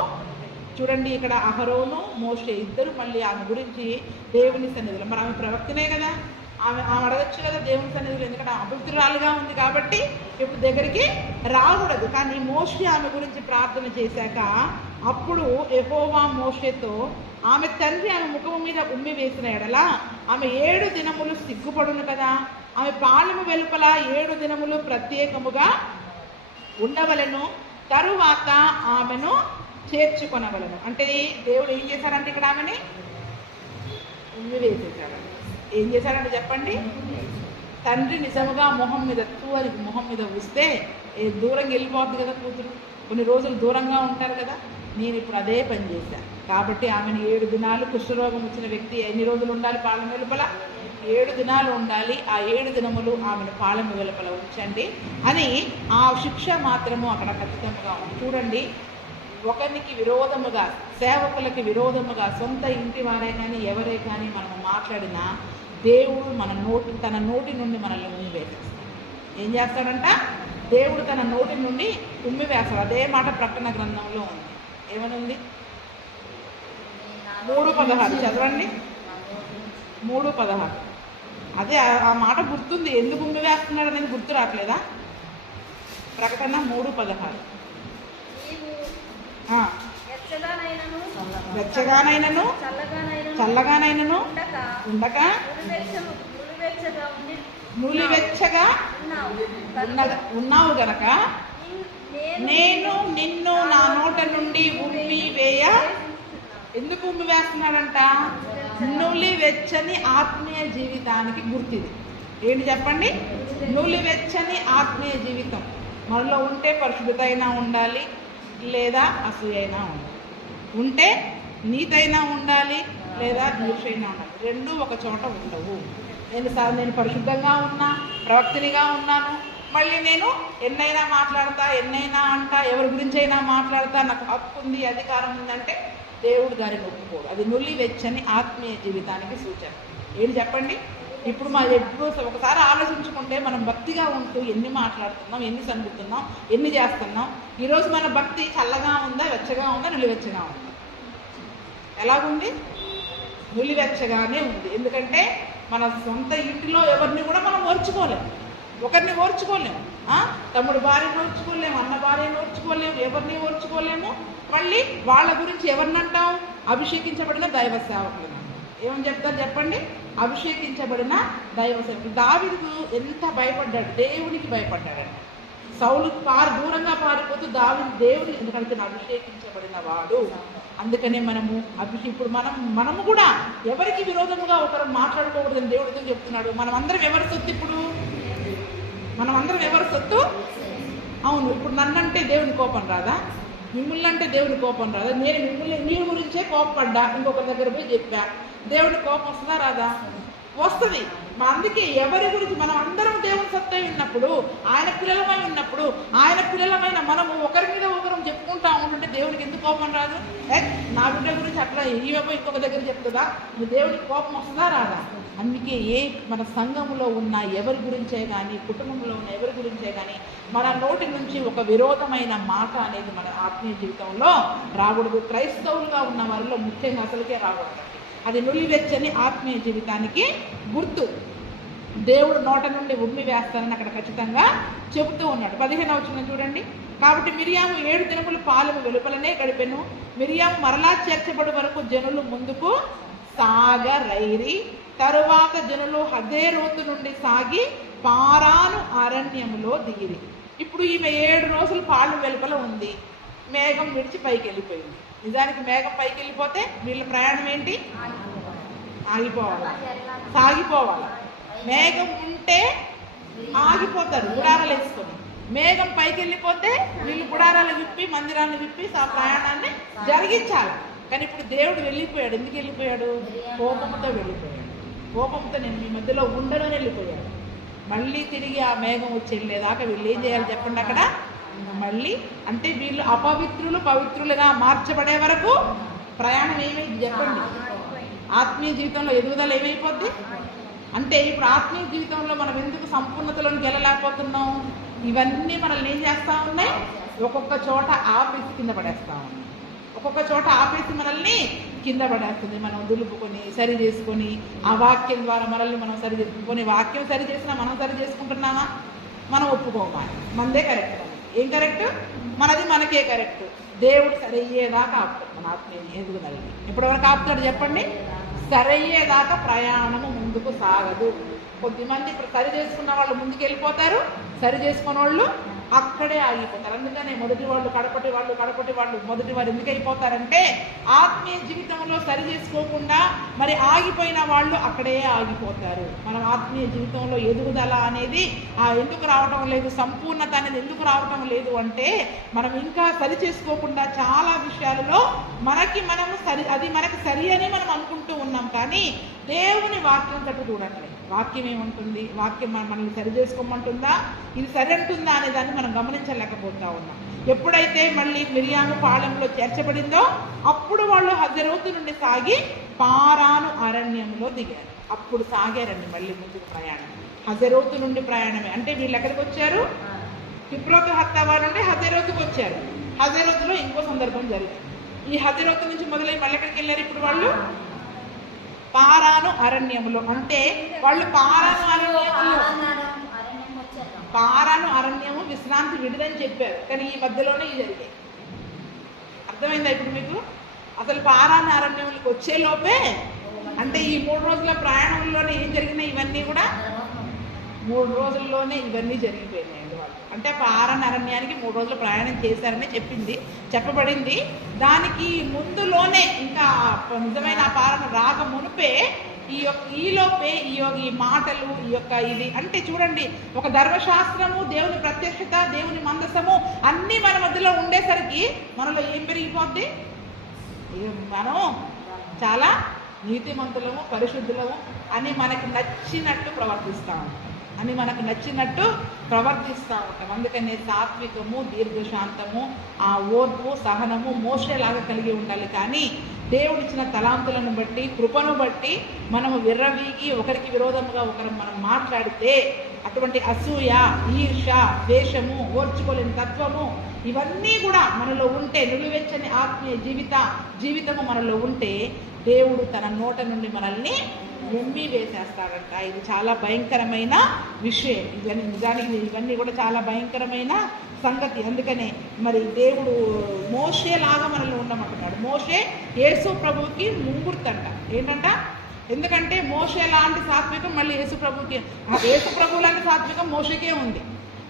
చూడండి, ఇక్కడ అహరోను మోషే ఇద్దరు మళ్ళీ ఆమె గురించి దేవుని సన్నిధిలో, మరి ఆమె ప్రవక్తనే కదా, ఆమె అడగచ్చు కదా దేవుని సన్నిధిలో, ఎందుకంటే అపవిత్రురాలుగా ఉంది కాబట్టి ఇప్పుడు దగ్గరికి రాకూడదు. కానీ మోషే ఆమె గురించి ప్రార్థన చేశాక అప్పుడు యెహోవా మోషేతో, ఆమె తండ్రి ఆమె ముఖము మీద ఉమ్మి వేసిన ఎడల ఆమె 7 దినములు సిగ్గుపడును కదా, ఆమె పాలెము వెలుపల 7 దినములు ప్రత్యేకముగా ఉండవలను, తరువాత ఆమెను చేర్చుకొనవలను. అంటే దేవుడు ఏం చేశారంటే ఇక్కడ ఆమెని ఉమ్మి వేసేసాడు. ఏం చేశారంటే చెప్పండి? తండ్రి నిజముగా మొహం మీద వస్తే దూరంగా వెళ్ళిపోద్ది కదా కూతురు, కొన్ని రోజులు దూరంగా ఉంటారు కదా. నేను ఇప్పుడు అదే పని చేశాను కాబట్టి ఆమెను 7 దినాలు, కుష్ఠరోగం వచ్చిన వ్యక్తి ఎన్ని రోజులు ఉండాలి పాలెం వెలుపల? 7 దినాలు ఉండాలి. ఆ 7 దినములు ఆమెను పాలెం వెలుపల ఉంచండి అని ఆ శిక్ష మాత్రము అక్కడ ఖచ్చితంగా ఉంది. చూడండి, ఒకరికి విరోధముగా, సేవకులకి విరోధముగా, సొంత ఇంటి వారే కానీ ఎవరే కానీ మనం మాట్లాడినా దేవుడు తన నోటి నుండి మనల్ని ఉమ్మివేస్తాడు. ఏం చేస్తాడంట? దేవుడు తన నోటి నుండి ఉమ్మివేస్తాడు. అదే మాట ప్రకటన గ్రంథంలో ఉంది. ఏమనుంది? 3:16 చదవండి. 3:16 అదే ఆ మాట గుర్తుంది. ఎందుకు ఉమ్మివేస్తున్నాడు అనేది గుర్తు రావట్లేదా? ప్రకటన 3:16 వెచ్చగానైనను చల్లగానైనను ఉండక నులివెచ్చగా ఉన్నావు గనక నేను నిన్ను నా నోట నుండి ఉమ్మి వేయ. ఎందుకు ఉమ్మి వేస్తున్నాడంట? నులివెచ్చని ఆత్మీయ జీవితానికి గుర్తిది. ఏంటి చెప్పండి? నులివెచ్చని ఆత్మీయ జీవితం మనలో ఉంటే పరిశుద్ధత అయినా ఉండాలి, లేదా అసూయ అయినా ఉండాలి. ఉంటే నీతైనా ఉండాలి, లేదా ఈర్ష్యైనా ఉండాలి. రెండు ఒక చోట ఉండవు. నేను పరిశుద్ధంగా ఉన్నా, ప్రవక్తనిగా ఉన్నాను, మళ్ళీ నేను ఎన్నైనా మాట్లాడతా, ఎన్నైనా అంటా, ఎవరి గురించి అయినా మాట్లాడతా, నాకు హక్కు ఉంది, అధికారం ఉందంటే దేవుడు దాన్ని ఒప్పుకోడు. అది నులివెచ్చని ఆత్మీయ జీవితానికి సూచన. ఏంటి చెప్పండి? ఇప్పుడు ఎప్పుడు ఒకసారి ఆలోచించుకుంటే మనం భక్తిగా ఉంటూ ఎన్ని మాట్లాడుతున్నాం, ఎన్ని సన్నుతున్నాం, ఎన్ని చేస్తున్నాం. ఈరోజు మన భక్తి చల్లగా ఉందా, వెచ్చగా ఉందా, నిలువెచ్చగా ఉందా? ఎలాగుంది? నులివెచ్చగానే ఉంది. ఎందుకంటే మన సొంత ఇంటిలో ఎవరిని కూడా మనం ఓర్చుకోలేము, ఒకరిని ఓర్చుకోలేము. తమ్ముడు భార్యను ఓర్చుకోలేము, అన్న భార్యను ఓర్చుకోలేము, ఎవరిని ఓర్చుకోలేము. మళ్ళీ వాళ్ళ గురించి ఎవరిని అంటాం? అభిషేకించబడిన దైవ సేవకులు. ఏమని చెప్తారు చెప్పండి? అభిషేకించబడిన దైవ సేవకులు. దావీదు ఎంత భయపడ్డాడు, దేవునికి భయపడ్డాడంట. సౌలు దూరంగా పారిపోతూ దేవుని, ఎందుకంటే అభిషేకించబడిన వాడు. అందుకనే ఇప్పుడు మనము కూడా ఎవరికి విరోధముగా ఒకరు మాట్లాడుకోకూడదని దేవుడితో చెప్తున్నాడు. మనం అందరం ఎవరి సొత్తు? ఇప్పుడు మనం అందరం ఎవరి సొత్తు? అవును. ఇప్పుడు నన్నంటే దేవుని కోపం రాదా? మిమ్మల్ని అంటే దేవుని కోపం రాదా? నేను మీ గురించే కోపపడ్డా, ఇంకొకరి దగ్గర పోయి చెప్పా, దేవుని కోపం వస్తుందా రాదా? వస్తుంది. అందుకే ఎవరి గురించి మనం అందరం దేవుని సత్తా ఉన్నప్పుడు, ఆయన పిల్లలమై ఉన్నప్పుడు, ఆయన పిల్లలమైన మనము ఒకరి మీద ఒకరు చెప్పుకుంటా ఉంటుంటే దేవునికి ఎందుకు కోపం రాదు? నా బిడ్డ గురించి అట్లా ఈమె ఇంకొక దగ్గర చెప్తుందా? దేవునికి కోపం వస్తుందా రాదా? అందుకే మన సంఘంలో ఉన్న ఎవరి గురించే కానీ, కుటుంబంలో ఉన్న ఎవరి గురించే కానీ మన నోటి నుంచి ఒక విరోధమైన మాట అనేది మన ఆత్మీయ జీవితంలో రాకూడదు. క్రైస్తవులుగా ఉన్న వారిలో ముఖ్యంగా అసలుకే రాకూడదు. అది నులివెచ్చని ఆత్మీయ జీవితానికి గుర్తు. దేవుడు నోట నుండి ఉమ్మి వేస్తానని అక్కడ ఖచ్చితంగా చెబుతూ ఉన్నాడు. 15వ వచనం చూడండి. కాబట్టి మిరియాము 7 దినములు పాలెము వెలుపలనే గడిపెను. మిరియాము మరలా చేర్చబడి వరకు జనులు ముందుకు సాగరైరి. తరువాత జనులు హదేరోతు నుండి సాగి పారాను అరణ్యములో దిగిరి. ఇప్పుడు ఈమె 7 రోజులు పాలు వెలుపల ఉంది. మేఘం విడిచి పైకి వెళ్ళిపోయింది. నిజానికి మేఘం పైకి వెళ్ళిపోతే వీళ్ళ ప్రయాణం ఏంటి? ఆగిపోవాలి, సాగిపోవాలి. మేఘం ఉంటే ఆగిపోతారు గుడారాలు వేసుకొని. మేఘం పైకి వెళ్ళిపోతే వీళ్ళు గుడారాలు విప్పి, మందిరాన్ని విప్పి ఆ ప్రయాణాన్ని జరిగించాలి. కానీ ఇప్పుడు దేవుడు వెళ్ళిపోయాడు. ఎందుకు వెళ్ళిపోయాడు? కోపంతో వెళ్ళిపోయాడు. కోపంతో నేను మీ మధ్యలో ఉండను వెళ్ళిపోయాడు. మళ్ళీ తిరిగి ఆ మేఘం వచ్చి వెళ్ళేదాకా వీళ్ళు ఏం చేయాలి చెప్పండి? అక్కడ మళ్ళీ అంటే వీళ్ళు అపవిత్రులు పవిత్రులుగా మార్చబడే వరకు ప్రయాణం ఏమైంది చెప్పండి? ఆత్మీయ జీవితంలో ఎదుగుదల ఏమైపోద్ది? అంటే ఇప్పుడు ఆత్మీయ జీవితంలో మనం ఎందుకు సంపూర్ణతలోకి వెళ్ళలేకపోతున్నాం? ఇవన్నీ మనల్ని ఏం చేస్తూ ఉన్నాయి? ఒక్కొక్క చోట ఆపేసి కింద పడేస్తూ ఉన్నాయి. ఒక్కొక్క చోట ఆపేసి మనల్ని కింద పడేస్తుంది. మనం దులుపుకొని సరి చేసుకొని ఆ వాక్యం ద్వారా మనల్ని మనం సరి చేసుకొని, వాక్యం సరి చేసినా మనం సరి చేసుకుంటున్నామా? మనం ఒప్పుకోమా? మనదే కరెక్ట్. ఏం కరెక్ట్? మనది మనకే కరెక్ట్. దేవుడు సరయ్యేదాకా ఆపుతాడు మన ఆత్మీయ ఎదుగుదలని. ఎప్పటివరకు ఆపుతాడు చెప్పండి? సరయ్యేదాకా ప్రయాణము ముందుకు సాగదు. కొద్దిమంది ఇప్పుడు సరి చేసుకున్న వాళ్ళు ముందుకు వెళ్ళిపోతారు, సరి చేసుకున్న వాళ్ళు అక్కడే ఆగిపోతారు. అందుకనే మొదటి వాళ్ళు మొదటి వారు ఎందుకు అయిపోతారంటే ఆత్మీయ జీవితంలో సరి చేసుకోకుండా మరి ఆగిపోయిన వాళ్ళు అక్కడే ఆగిపోతారు. మనం ఆత్మీయ జీవితంలో ఎదుగుదల అనేది ఎందుకు రావటం లేదు, సంపూర్ణత అనేది ఎందుకు రావటం లేదు అంటే మనం ఇంకా సరి చేసుకోకుండా చాలా విషయాలలో అది మనకి సరి అని మనం అనుకుంటూ ఉన్నాం. కానీ దేవుని వాక్యం తట్టు చూడట్లేదు. వాక్యం ఏమంటుంది? వాక్యం మనల్ని సరి చేసుకోమంటుందా, ఇది సరి అంటుందా అనే దాన్ని మనం గమనించలేకపోతా ఉన్నాం. ఎప్పుడైతే మళ్ళీ మిరియాము పాళెంలో చేర్చబడిందో అప్పుడు వాళ్ళు హజరోతు నుండి సాగి పారాను అరణ్యంలో దిగారు. అప్పుడు సాగారండి మళ్ళీ ముందుకు ప్రయాణం. హజరోతు నుండి ప్రయాణమే అంటే వీళ్ళు ఎక్కడికి వచ్చారు? కిబ్రోతు హత్తావా నుండి హజరోతుకు వచ్చారు. హజరోతులో ఇంకో సందర్భం జరిగింది. ఈ హజరోతు నుంచి మొదలై మళ్ళీ ఎక్కడికి వెళ్ళారు? ఇప్పుడు వాళ్ళు పారాను అరణ్యములో. అంటే వాళ్ళు పారాను అరణ్యము విశ్రాంతి విడిదని చెప్పారు. కానీ ఈ మధ్యలోనే ఇది జరిగాయి. అర్థమైందా ఇప్పుడు మీకు? అసలు పారాను అరణ్యములకు వచ్చే లోపే అంటే ఈ 3 రోజుల ప్రయాణంలోనే ఏం జరిగినాయి? ఇవన్నీ కూడా 3 రోజుల్లోనే ఇవన్నీ జరిగిపోయినాయండి. వాళ్ళు అంటే పారాను అరణ్యానికి 3 రోజుల ప్రయాణం చేశారని చెప్పబడింది. దానికి ముందులోనే ఇంకా నిజమైన పారాను రాక మునిపే ఈ మాటలు ఇది అంటే చూడండి, ఒక ధర్మశాస్త్రము, దేవుని ప్రత్యక్షత, దేవుని మందసము అన్నీ మన మధ్యలో ఉండేసరికి మనలో ఏం పెరిగిపోద్ది? మనం చాలా నీతిమంతులము, పరిశుద్ధులము అని మనకు నచ్చినట్టు ప్రవర్తిస్తూ ఉంటాం. అందుకనే సాత్వికము, దీర్ఘశాంతము, ఆ ఓర్పు, సహనము మోసేలాగా కలిగి ఉండాలి. కానీ దేవుడిచ్చిన తలాంతులను బట్టి, కృపను బట్టి మనము విర్రవీగి ఒకరికి విరోధముగా మనం మాట్లాడితే అటువంటి అసూయ, ఈర్ష, ద్వేషము, ఓర్చుకోలేని తత్వము ఇవన్నీ కూడా మనలో ఉంటే, నులివెచ్చని ఆత్మీయ జీవితము మనలో ఉంటే దేవుడు తన నోట నుండి మనల్ని ఎమ్మి వేసేస్తాడంట. ఇది చాలా భయంకరమైన విషయం. ఇవన్నీ నిజానికి ఇవన్నీ కూడా చాలా భయంకరమైన సంగతి. అందుకనే మరి దేవుడు మోషేలాగా మనలో ఉండమంటున్నాడు. మోషే యేసు ప్రభువుకి ముంగుర్తంట. ఏంటంట? ఎందుకంటే మోషే లాంటి సాత్వికం మళ్ళీ యేసు ప్రభు లాంటి సాత్వికం మోషేకే ఉంది.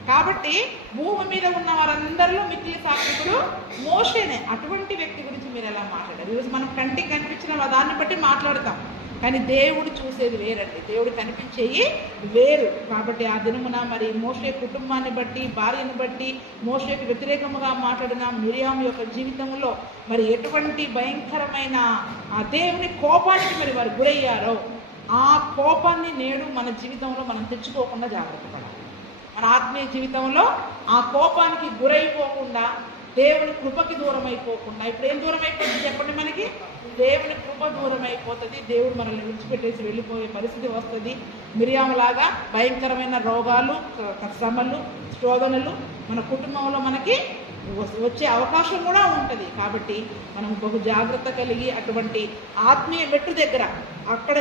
కాబట్టి భూమి మీద ఉన్న వారందరిలో మిక్కిలి సాత్వికుడు మోషేనే. అటువంటి వ్యక్తి గురించి మీరు ఎలా మాట్లాడారు? ఈరోజు మనం కంటికి కనిపించిన దాన్ని బట్టి మాట్లాడతాం, కానీ దేవుడు చూసేది వేరండి. దేవుడు కనిపించేవి వేరు. కాబట్టి ఆ దినమున మరి మోషే కుటుంబాన్ని బట్టి, భార్యను బట్టి, మోషేకి వ్యతిరేకముగా మాట్లాడిన మిరియాము యొక్క జీవితంలో మరి ఎటువంటి భయంకరమైన ఆ దేవుని కోపానికి మరి వారు గురయ్యారో, ఆ కోపాన్ని నేడు మన జీవితంలో మనం తెచ్చుకోకుండా జాగ్రత్త పడాలి. మన ఆత్మీయ జీవితంలో ఆ కోపానికి గురైపోకుండా, దేవుని కృపకి దూరం అయిపోకుండా. ఇప్పుడు ఏం దూరం అయిపోతుంది చెప్పండి? మనకి దేవుని కృప దూరం అయిపోతుంది. దేవుడు మనల్ని విడిచిపెట్టేసి వెళ్ళిపోయే పరిస్థితి వస్తుంది. మిరియాములాగా భయంకరమైన రోగాలు, శ్రమలు, శోధనలు మన కుటుంబంలో మనకి వచ్చే అవకాశం కూడా ఉంటుంది. కాబట్టి మనం బహు జాగ్రత్త కలిగి అటువంటి ఆత్మీయ మెట్టు దగ్గర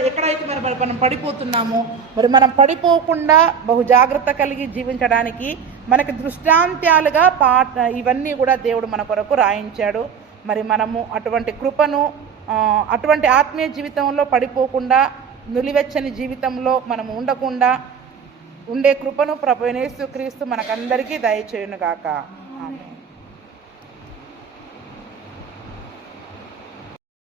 ఎక్కడైతే మనం పడిపోతున్నామో మరి మనం పడిపోకుండా బహు జాగ్రత్త కలిగి జీవించడానికి మనకి దృష్టాంత్యాలుగా ఇవన్నీ కూడా దేవుడు మన కొరకు రాయించాడు. మరి మనము అటువంటి కృపను, అటువంటి ఆత్మీయ జీవితంలో పడిపోకుండా, నులివెచ్చని జీవితంలో మనం ఉండకుండా ఉండే కృపను ప్రభువైన యేసుక్రీస్తు మనకందరికీ దయచేయునుగాక.